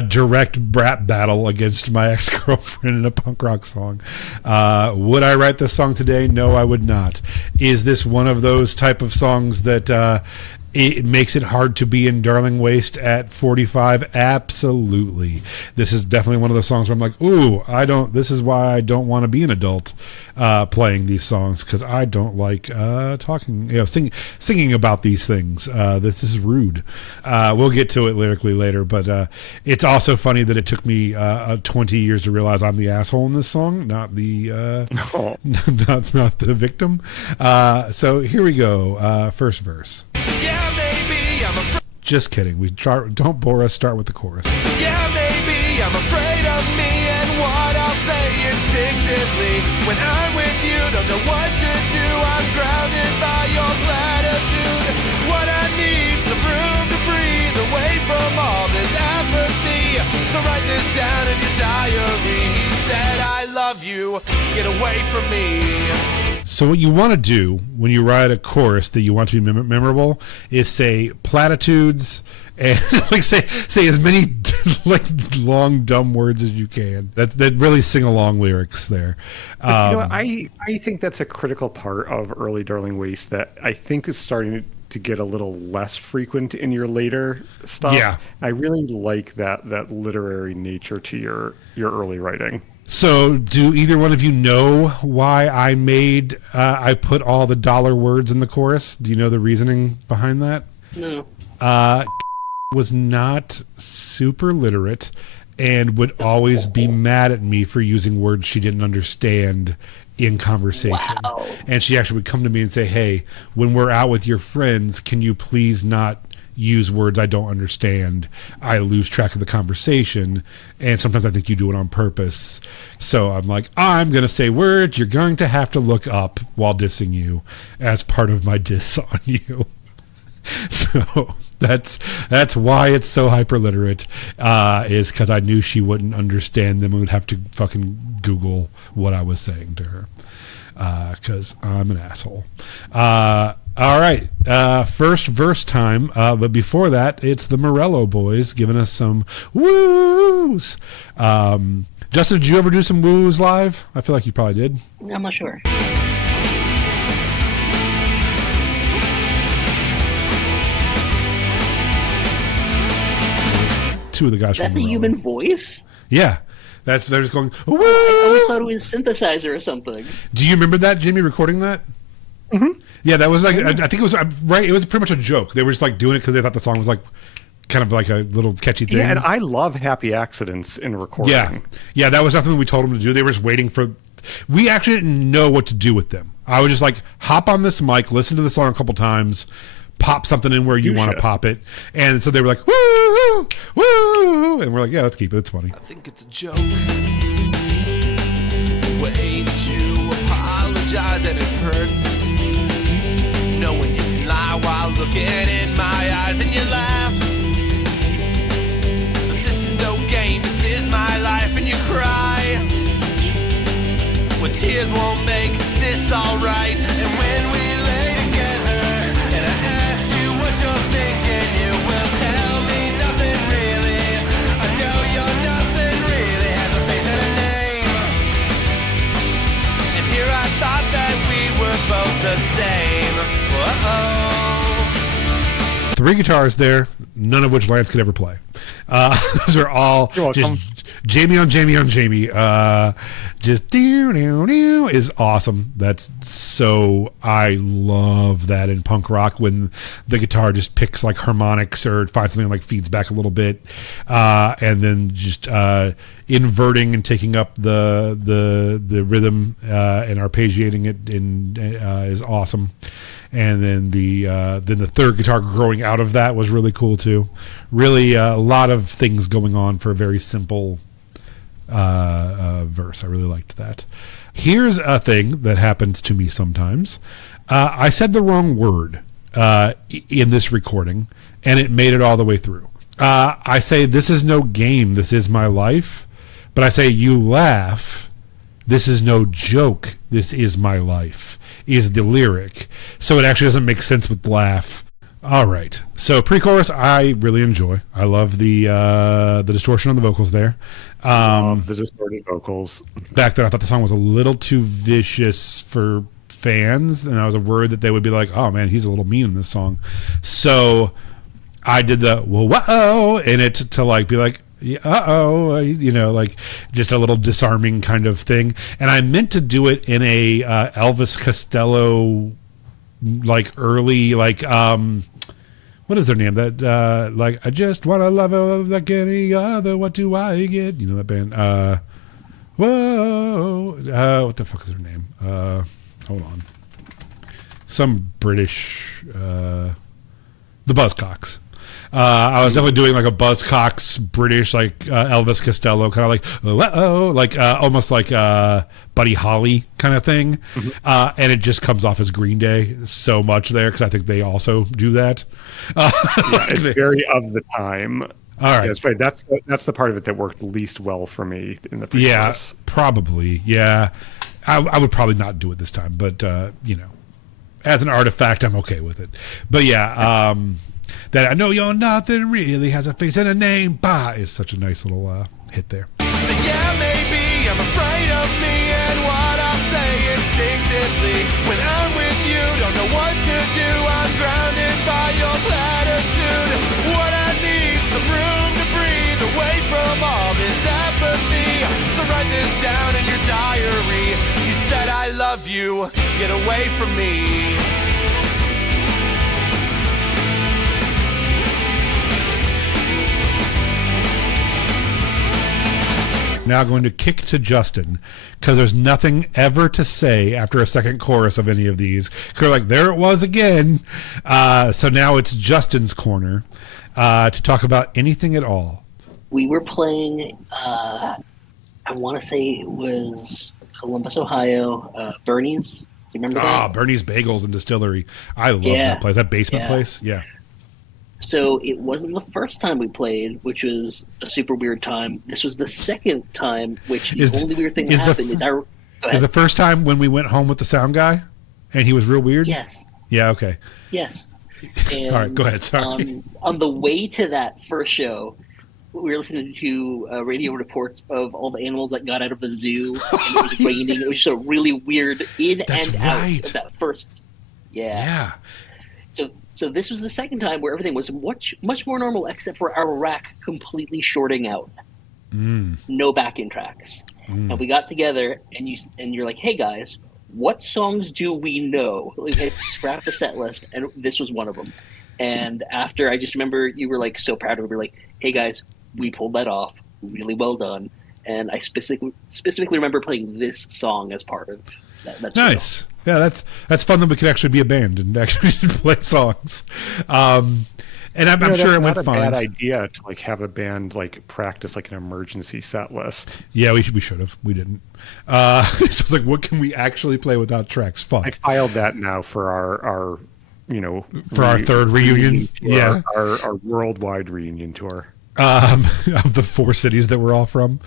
direct brat battle against my ex-girlfriend in a punk rock song. Would I write this song today? No, I would not. Is this one of those type of songs that it makes it hard to be in Darling Waste at 45? Absolutely. This is definitely one of those songs where I'm like, ooh, this is why I don't want to be an adult playing these songs, because I don't like talking, singing about these things. This is rude. We'll get to it lyrically later, but it's also funny that it took me 20 years to realize I'm the asshole in this song, not the not the victim. So here we go. First verse. Just kidding. Don't bore us. Start with the chorus. Yeah, maybe I'm afraid of me and what I'll say instinctively. When I'm with you, don't know what to do. I'm grounded by your gratitude. What I need, some room to breathe away from all this apathy. So write this down in your diary. He said, I love you. Get away from me. So what you want to do when you write a chorus that you want to be memorable is say platitudes and like say as many like long dumb words as you can. That really sing along lyrics there. I think that's a critical part of early Darling Waste that I think is starting to get a little less frequent in your later stuff. Yeah, I really like that literary nature to your early writing. So, do either one of you know why I put all the dollar words in the chorus? Do you know the reasoning behind that? No. Was not super literate and would always be mad at me for using words she didn't understand in conversation. Wow. And she actually would come to me and say, hey, when we're out with your friends, can you please not use words I don't understand? I lose track of the conversation, and sometimes I think you do it on purpose. So I'm like, I'm going to say words you're going to have to look up while dissing you as part of my diss on you. So that's why it's so hyperliterate, is because I knew she wouldn't understand them and would have to fucking Google what I was saying to her, because I'm an asshole. All right, first verse time, but before that, it's the Morello boys giving us some woos. Justin, did you ever do some woos live? I feel like you probably did. I'm not sure. Two of the guys. That's from a Morello. human voice? Yeah. They're just going, woo! I always thought it was a synthesizer or something. Do you remember that, Jimmy, recording that? Mm-hmm. Yeah, that was like, I think it was right. It was pretty much a joke. They were just like doing it because they thought the song was like kind of like a little catchy thing. Yeah, and I love happy accidents in recording. Yeah, that was nothing we told them to do. They were just waiting for. We actually didn't know what to do with them. I was just like, hop on this mic, listen to the song a couple times, pop something in where you want to pop it, and so they were like, woo, woo, and we're like, yeah, let's keep it. It's funny. I think it's a joke. The way that you apologize and it hurts. Knowing you can lie while looking in my eyes and you laugh. But this is no game, this is my life, and you cry. When tears won't make this alright. And when we lay together and I ask you what you're thinking, you will tell me nothing really. I know you're nothing really has a face and a name. And here I thought that we were both the same. Uh-oh. 3 guitars there, none of which Lance could ever play. Those are all just Jamie on Jamie on Jamie. Just is awesome. That's so, I love that in punk rock when the guitar just picks like harmonics or finds something like feeds back a little bit, and then just inverting and taking up the rhythm and arpeggiating it is awesome. And then the third guitar growing out of that was really cool too. Really a lot of things going on for a very simple verse. I really liked that. Here's a thing that happens to me sometimes. I said the wrong word in this recording, and it made it all the way through. I say, this is no game, this is my life. But I say, you laugh, this is no joke, this is my life, is the lyric. So it actually doesn't make sense with laugh. All right. So pre-chorus, I really enjoy. I love the distortion on the vocals there. Love the distorted vocals. Back then, I thought the song was a little too vicious for fans, and that was a word that they would be like, "Oh man, he's a little mean in this song." So I did the whoa in it to like be like, uh-oh, like just a little disarming kind of thing. And I meant to do it in a Elvis Costello, like early, like what is their name? That like, I just want to love her like any other. What do I get? You know that band? Whoa. What the fuck is their name? Hold on. Some British. The Buzzcocks. I was definitely doing like a Buzzcocks British, like Elvis Costello, kind of like like almost like Buddy Holly kind of thing, and it just comes off as Green Day so much there because I think they also do that. Yeah, it's very of the time. All right, yeah, that's right. That's the part of it that worked least well for me in the pre-chorus. Yeah, probably. Yeah, I would probably not do it this time, but as an artifact, I'm okay with it. But yeah. That I know you're nothing really has a face and a name, bah, is such a nice little hit there. So yeah, maybe I'm afraid of me and what I'll say instinctively. When I'm with you, don't know what to do. I'm grounded by your platitude. What I need, some room to breathe away from all this apathy. So write this down in your diary. You said I love you, get away from me. Now going to kick to Justin because there's nothing ever to say after a second chorus of any of these. Because like, there it was again. So now it's Justin's corner to talk about anything at all. We were playing, I want to say it was Columbus, Ohio, Bernie's. Do you remember that? Bernie's Bagels and Distillery. I love that place. That basement place. Yeah. So it wasn't the first time we played, which was a super weird time. This was the second time, which the only weird thing that happened is Is the first time when we went home with the sound guy and he was real weird? Yes. Yeah, okay. Yes. And, all right, go ahead. Sorry. On the way to that first show, we were listening to radio reports of all the animals that got out of the zoo, and it was raining. It was just a really weird out of that first. Yeah. So this was the second time where everything was much more normal, except for our rack completely shorting out. No backing tracks. And we got together, and you're like, "Hey guys, what songs do we know?" We had to scrap the set list, and this was one of them. And after, I just remember you were like so proud of it. We were like, hey guys, we pulled that off. Really well done. And I specifically remember playing this song as part of that show. Nice. Yeah, that's fun that we could actually be a band and actually play songs. And I'm sure it went fine. Not a bad idea to like have a band like practice like an emergency set list. Yeah, we should have. We didn't. So it's like, what can we actually play without tracks? Fuck. I filed that now for our our third reunion. Yeah, our worldwide reunion tour. Of the 4 cities that we're all from.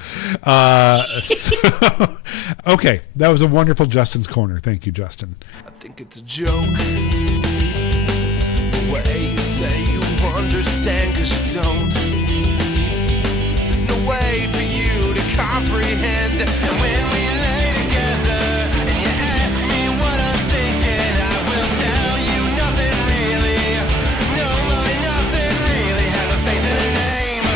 Okay, that was a wonderful Justin's Corner. Thank you, Justin. I think it's a joke. The way you say you understand, 'cause you don't. There's no way for you to comprehend. And when we lay together and you ask me what I'm thinking, I will tell you nothing really. No, nothing really has a face and a name.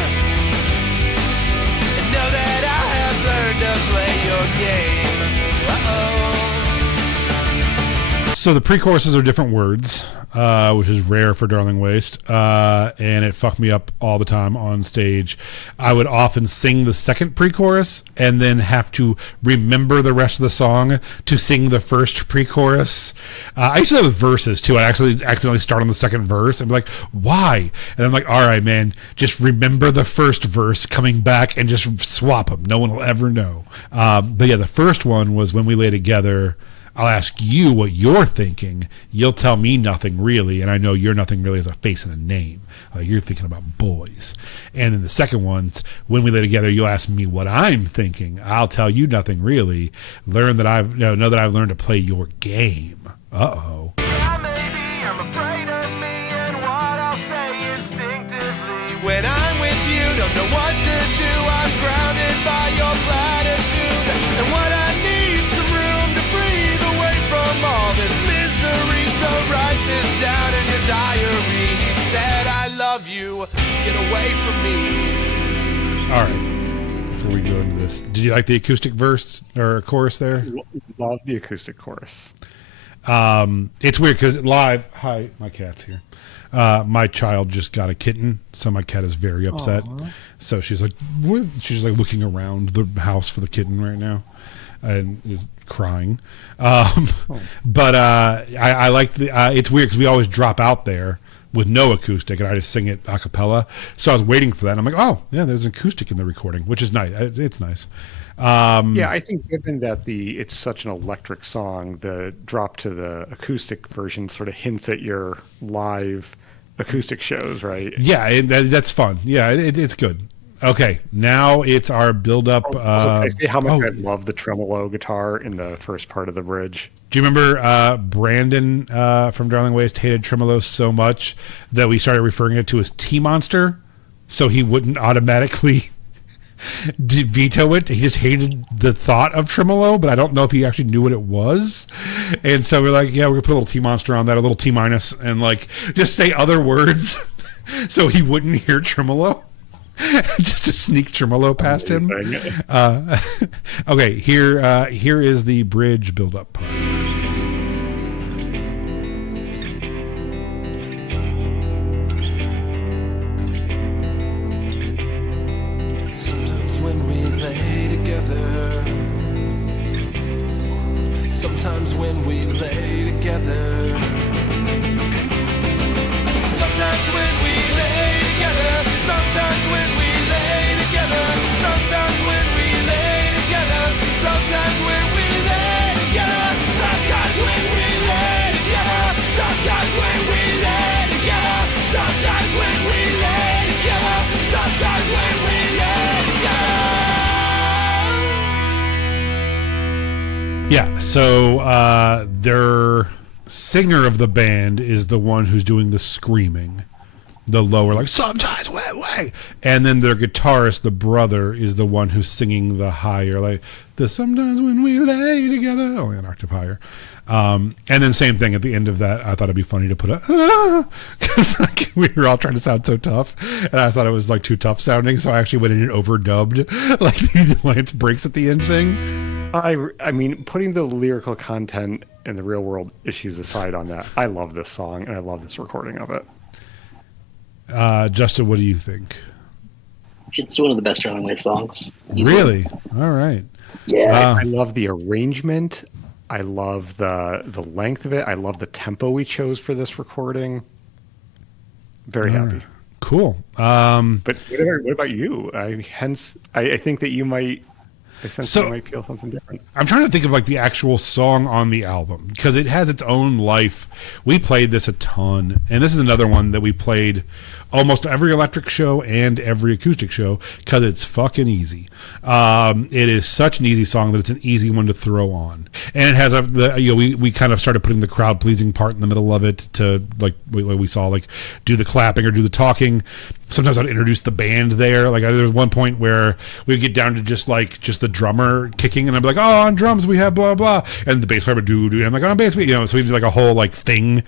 And know that I have learned to play your game. Uh-oh. So the pre-choruses are different words, which is rare for Darling Waste, and it fucked me up all the time on stage. I would often sing the second pre-chorus and then have to remember the rest of the song to sing the first pre-chorus. I used to have verses too. I actually accidentally start on the second verse and be like, why? And I'm like, all right, man, just remember the first verse coming back and just swap them. No one will ever know. But yeah, the first one was When We Lay Together. I'll ask you what you're thinking. You'll tell me nothing really, and I know you're nothing really as a face and a name. You're thinking about boys. And then the second one's When We Lay Together. You'll ask me what I'm thinking. I'll tell you nothing really. Know that I've learned to play your game. Uh-oh. Yeah, maybe I'm afraid of me and what I'll say instinctively. When I'm with you, don't know what to do. I'm grounded by your platitude. And what I need, some room to breathe away from all this misery. So write this down in your diary. He said, I love you. Get away from me. All right. Before we go into this, did you like the acoustic verse or chorus there? Love the acoustic chorus. It's weird because live. Hi, my cat's here. My child just got a kitten, so my cat is very upset. Aww. So she's like looking around the house for the kitten right now, and is crying. But I like the. It's weird because we always drop out there with no acoustic, and I just sing it a cappella. So I was waiting for that. And I'm like, oh yeah, there's an acoustic in the recording, which is nice. It's nice. Yeah, I think given that it's such an electric song, the drop to the acoustic version sort of hints at your live acoustic shows, right? Yeah, that's fun. Yeah, it's good. Okay, now it's our build-up. I see how much I love the tremolo guitar in the first part of the bridge. Do you remember Brandon from Darling Waste hated tremolo so much that we started referring it to as T-Monster, so he wouldn't automatically veto it? He just hated the thought of tremolo, but I don't know if he actually knew what it was. And so we're like, yeah, we're gonna put a little T-Monster on that, a little T-minus, and like just say other words so he wouldn't hear tremolo. Just to sneak tremolo past him. Okay, here is the bridge build-up part. Sometimes when we lay together. Sometimes when we lay together. Sometimes when we lay together. Sometimes when we lay together. Sometimes when we lay together. Sometimes when we lay together. Sometimes when we lay together. Sometimes when we lay together. Sometimes when we lay together. Sometimes when we lay together. Yeah, so their singer of the band is the one who's doing the screaming. The lower, like, sometimes, way. And then their guitarist, the brother, is the one who's singing the higher, like, the sometimes when we lay together, only an octave higher. And then same thing at the end of that. I thought it'd be funny to put because like, we were all trying to sound so tough, and I thought it was like too tough sounding, so I actually went in and overdubbed like the Lance breaks at the end thing. I mean, putting the lyrical content and the real world issues aside on that, I love this song and I love this recording of it. Justin, what do you think? It's one of the best Darling Way songs. Easily. Really? All right. Yeah. I love the arrangement. I love the length of it. I love the tempo we chose for this recording. Very happy. Cool. But what about you? I think that you might. I sense you might feel something different. I'm trying to think of like the actual song on the album because it has its own life. We played this a ton, and this is another one that we played almost every electric show and every acoustic show because it's fucking easy. It is such an easy song that it's an easy one to throw on, and it has we kind of started putting the crowd pleasing part in the middle of it to like we saw like do the clapping or do the talking. Sometimes I'd introduce the band there. Like there was one point where we'd get down to just the drummer kicking, and I'd be like, "Oh, on drums we have blah blah," and the bass player would do. And I'm like, "On bass, so we did like a whole like thing."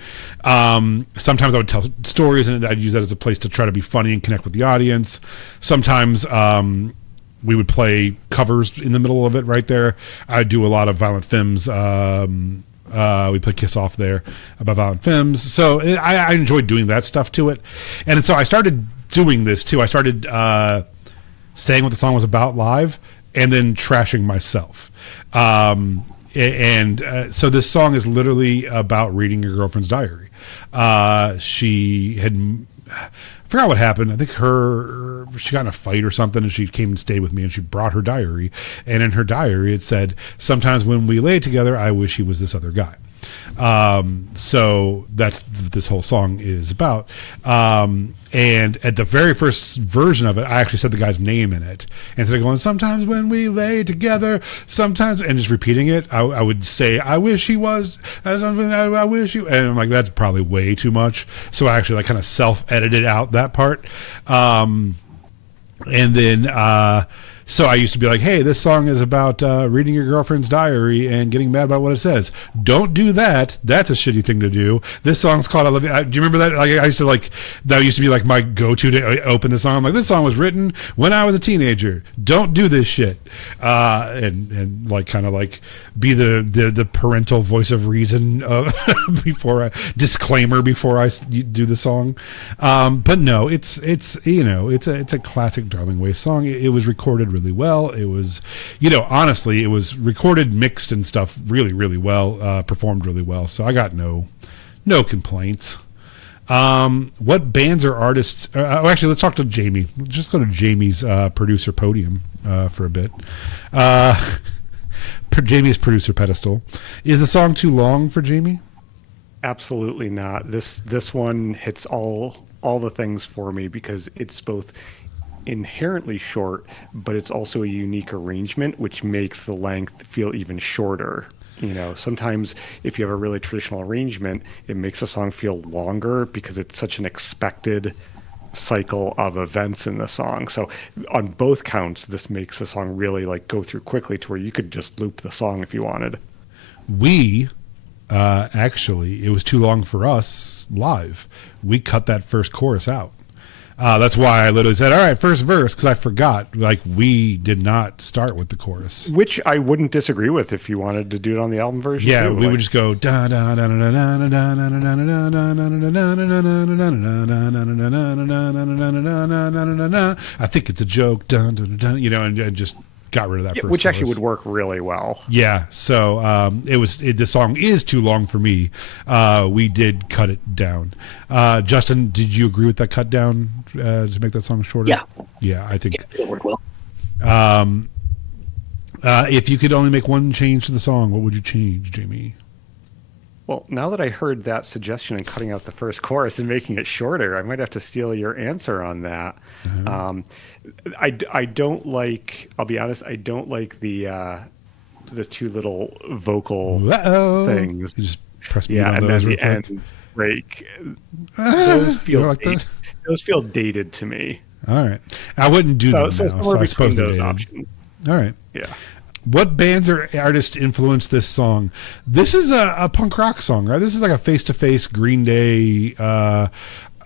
Sometimes I would tell stories, and I'd use that as a place to try to be funny and connect with the audience. Sometimes we would play covers in the middle of it right there. I'd do a lot of Violent Femmes. We played Kiss Off there about Violent Femmes. So I enjoyed doing that stuff to it. And so I started doing this too. I started saying what the song was about live and then trashing myself. So this song is literally about reading your girlfriend's diary. She had... I forgot what happened. I think she got in a fight or something, and she came and stayed with me, and she brought her diary. And in her diary, it said, "Sometimes when we lay together, I wish he was this other guy." So that's what this whole song is about. And at the very first version of it, I actually said the guy's name in it. Instead of going, "Sometimes when we lay together, sometimes," and just repeating it, I would say, "I wish he was something, I wish you," and I'm like, that's probably way too much. So I actually like kind of self-edited out that part. And then, so I used to be like, "Hey, this song is about reading your girlfriend's diary and getting mad about what it says. Don't do that. That's a shitty thing to do. This song's called I Love You." Do you remember that? Like, I used to that used to be like my go-to to open the song. I'm like, this song was written when I was a teenager. Don't do this shit. And like kind of like be the parental voice of reason before disclaimer before I do the song. But no, it's a classic Darling Way song. It was recorded really well. It was, honestly, it was recorded, mixed and stuff really, really well, performed really well. So I got no complaints. What bands or artists, actually, let's talk to Jamie. Let's just go to Jamie's producer podium for a bit. Jamie's producer pedestal. Is the song too long for Jamie? Absolutely not. This one hits all the things for me because it's both inherently short, but it's also a unique arrangement, which makes the length feel even shorter. Sometimes if you have a really traditional arrangement, it makes a song feel longer because it's such an expected cycle of events in the song. So on both counts, this makes the song really go through quickly to where you could just loop the song if you wanted. We actually, it was too long for us live. We cut that first chorus out. That's why I literally said, "All right, first verse," because I forgot. We did not start with the chorus, which I wouldn't disagree with if you wanted to do it on the album version. Yeah, too. we would just go da da da da da da da da da. I think it's a joke, and just got rid of that. Yeah, first which chorus. Actually would work really well. Yeah, so the song is too long for me. We did cut it down. Justin, did you agree with that cut down to make that song shorter? Yeah, I think it worked well. If you could only make one change to the song, what would you change, Jamie? Well, now that I heard that suggestion and cutting out the first chorus and making it shorter, I might have to steal your answer on that. I don't like, I'll be honest, I don't like the two little vocal things. You just press me on and then the end break. Those feel like that? Those feel dated to me. All right. I wouldn't do that now. So I suppose those dated. options. All right. Yeah. What bands or artists influenced this song? This is a punk rock song, right? This is like a Face-to-Face Green Day. I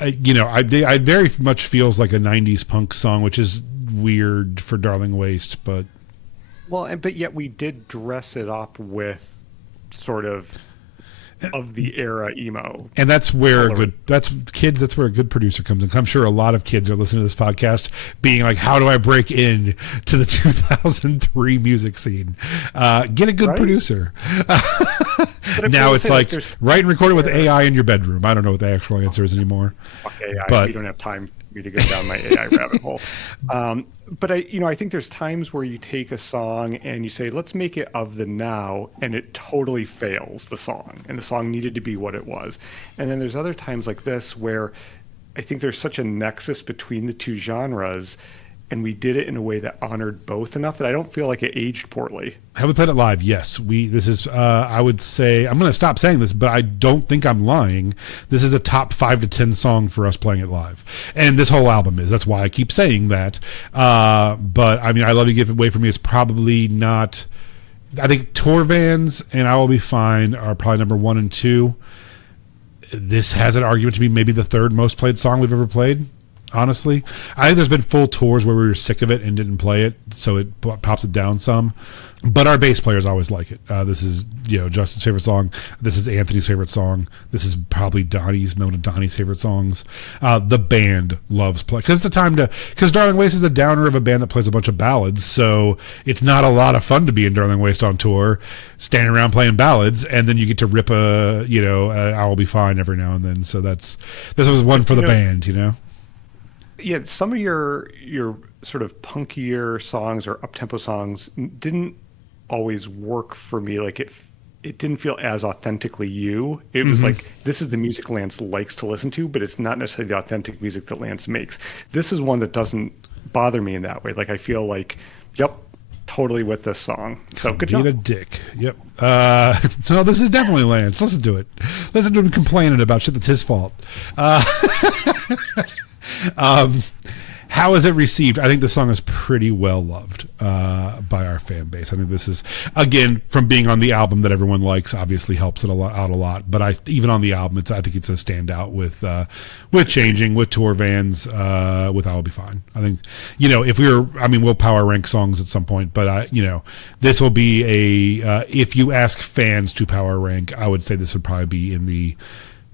very much feels like a 90s punk song, which is weird for Darling Waste, but... Well, but yet we did dress it up with sort of of the era emo. And that's where Color. that's where a good producer comes in. 'Cause I'm sure a lot of kids are listening to this podcast being like, how do I break in to the 2003 music scene? Get a good Right? producer. I Now will it's say, like there's- write and record it with AI in your bedroom. I don't know what the actual answer is anymore. Okay, But- we don't have time for me to go down my AI rabbit hole. But I think there's times where you take a song and you say, let's make it of the now, and it totally fails the song, and the song needed to be what it was. And then there's other times like this where I think there's such a nexus between the two genres, and we did it in a way that honored both enough that I don't feel like it aged poorly. Have we played it live? Yes. This is, I would say, I'm going to stop saying this, but I don't think I'm lying. This is a top 5 to 10 song for us playing it live. And this whole album is. That's why I keep saying that. But, I mean, I Love You Give It Away For Me is probably not, I think Tour Vans and I Will Be Fine are probably number 1 and 2. This has an argument to be maybe the third most played song we've ever played. Honestly, I think there's been full tours where we were sick of it and didn't play it, so it pops it down some. But our bass players always like it. This is, Justin's favorite song. This is Anthony's favorite song. This is probably one of Donnie's favorite songs. The band loves play because it's a time to. Because Darling Waste is a downer of a band that plays a bunch of ballads, so it's not a lot of fun to be in Darling Waste on tour, standing around playing ballads, and then you get to rip I Will Be Fine every now and then. So this was one for the band, Yeah, some of your sort of punkier songs or up-tempo songs didn't always work for me. Like it didn't feel as authentically you. It was like, this is the music Lance likes to listen to, but it's not necessarily the authentic music that Lance makes. This is one that doesn't bother me in that way. Like I feel like, yep, totally with this song. So good job. Beat a dick. Yep. No, this is definitely Lance. Listen to it. Listen to him complaining about shit that's his fault. How is it received? I think the song is pretty well loved by our fan base. I think this is, again, from being on the album that everyone likes, obviously helps it out a lot. But even on the album, I think it's a standout with Changing, with Tour Vans, with I'll Be Fine. I think, if we'll power rank songs at some point, but this will be if you ask fans to power rank, I would say this would probably be in the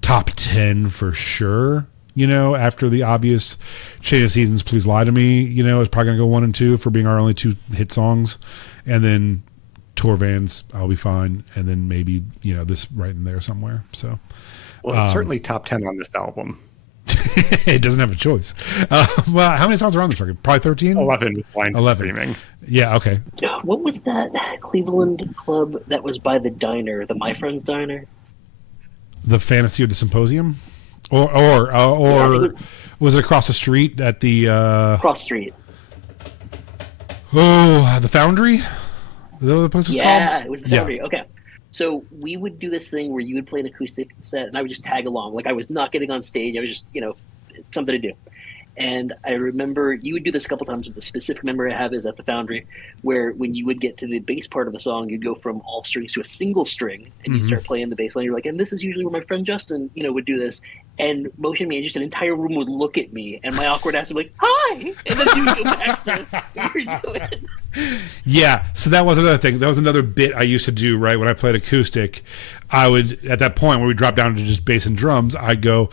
top 10 for sure. After the obvious Chain of Seasons, Please Lie to Me, is probably going to go 1 and 2 for being our only 2 hit songs. And then Tour Vans, I'll Be Fine. And then maybe, this right in there somewhere. So, Well, it's certainly top 10 on this album. It doesn't have a choice. Well, how many songs are on this record? Probably 13? 11 with Blind 11. Screaming. Yeah, okay. What was that Cleveland club that was by the diner, the My Friend's Diner? The Fantasy of the Symposium? Or was it across the street at the Cross Street. the Foundry? Is that what the place was called? Yeah, it was the Foundry. Okay. So we would do this thing where you would play an acoustic set and I would just tag along. Like I was not getting on stage. I was just, something to do. And I remember you would do this a couple times, but the specific memory I have is at the Foundry, where when you would get to the bass part of the song, you'd go from all strings to a single string, and you'd start playing the bass line. You're like, and this is usually where my friend Justin, would do this, and motion me, and just an entire room would look at me, and my awkward ass would be like, hi! And then you would go back to what you were doing. Yeah, so that was another thing. That was another bit I used to do, right, when I played acoustic. I would, at that point where we dropped down to just bass and drums, I'd go,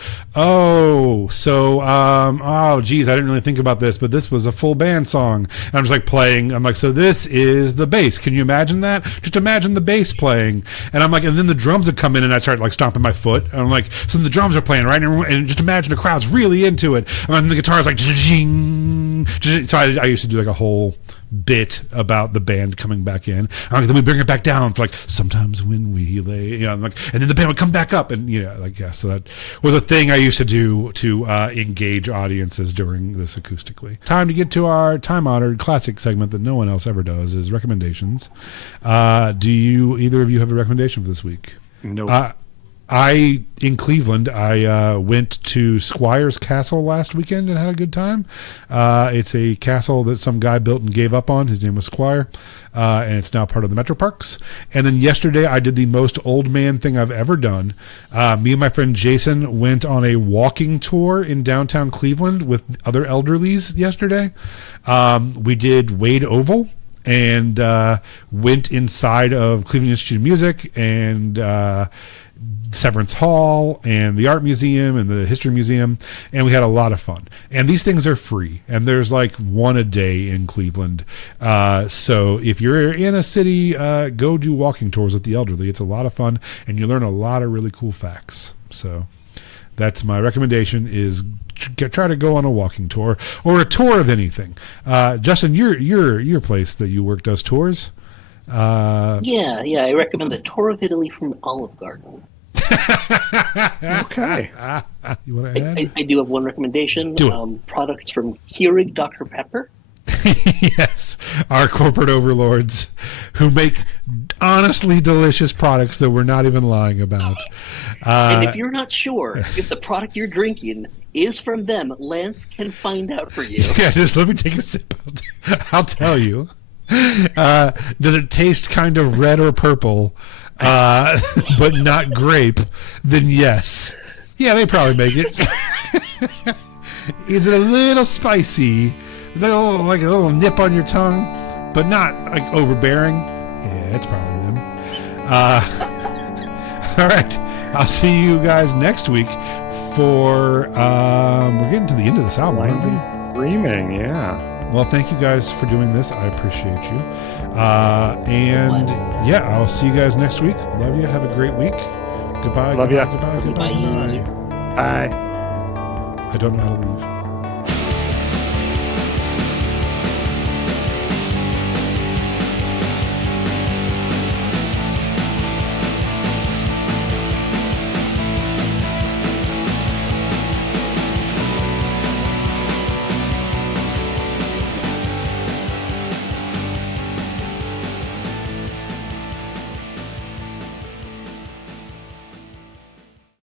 geez, I didn't really think about this, but this was a full band song. And I'm just like playing, I'm like, so this is the bass. Can you imagine that? Just imagine the bass playing. And I'm like, and then the drums would come in and I start like stomping my foot. And I'm like, so the drums are playing, right? And just imagine the crowd's really into it. And then the guitar's like, so I used to do like a whole bit about the band coming back in. I'm like, then we bring it back down for like sometimes when we lay, I'm like, and then the band would come back up, and so that was a thing I used to do to engage audiences during this acoustically. Time to get to our time-honored classic segment that no one else ever does, is recommendations. Do either of you have a recommendation for this week? No. In Cleveland, I went to Squire's Castle last weekend and had a good time. It's a castle that some guy built and gave up on. His name was Squire, and it's now part of the Metro Parks. And then yesterday, I did the most old man thing I've ever done. Me and my friend Jason went on a walking tour in downtown Cleveland with other elderlies yesterday. We did Wade Oval and went inside of Cleveland Institute of Music and Severance Hall and the Art Museum and the History Museum, and we had a lot of fun. And these things are free, and there's like one a day in Cleveland. So if you're in a city, go do walking tours with the elderly. It's a lot of fun, and you learn a lot of really cool facts. So that's my recommendation: is try to go on a walking tour or a tour of anything. Justin, your place that you work does tours. Yeah, I recommend the Tour of Italy from Olive Garden. Okay. You want to add? I do have one recommendation. Do it. Products from Keurig Dr. Pepper. Yes, our corporate overlords who make honestly delicious products that we're not even lying about. And if you're not sure if the product you're drinking is from them, Lance can find out for you. Yeah, just let me take a sip. I'll tell you. Does it taste kind of red or purple, but not grape? Then yes. Yeah, they probably make it. Is it a little spicy? Like a little nip on your tongue, but not like overbearing? Yeah, it's probably them. All right. I'll see you guys next week for we're getting to the end of this album, aren't we? Screaming, yeah. Well, thank you guys for doing this. I appreciate you. And yeah, I'll see you guys next week. Love you. Have a great week. Goodbye. Love goodbye, ya. goodbye. Bye. Bye. I don't know how to leave.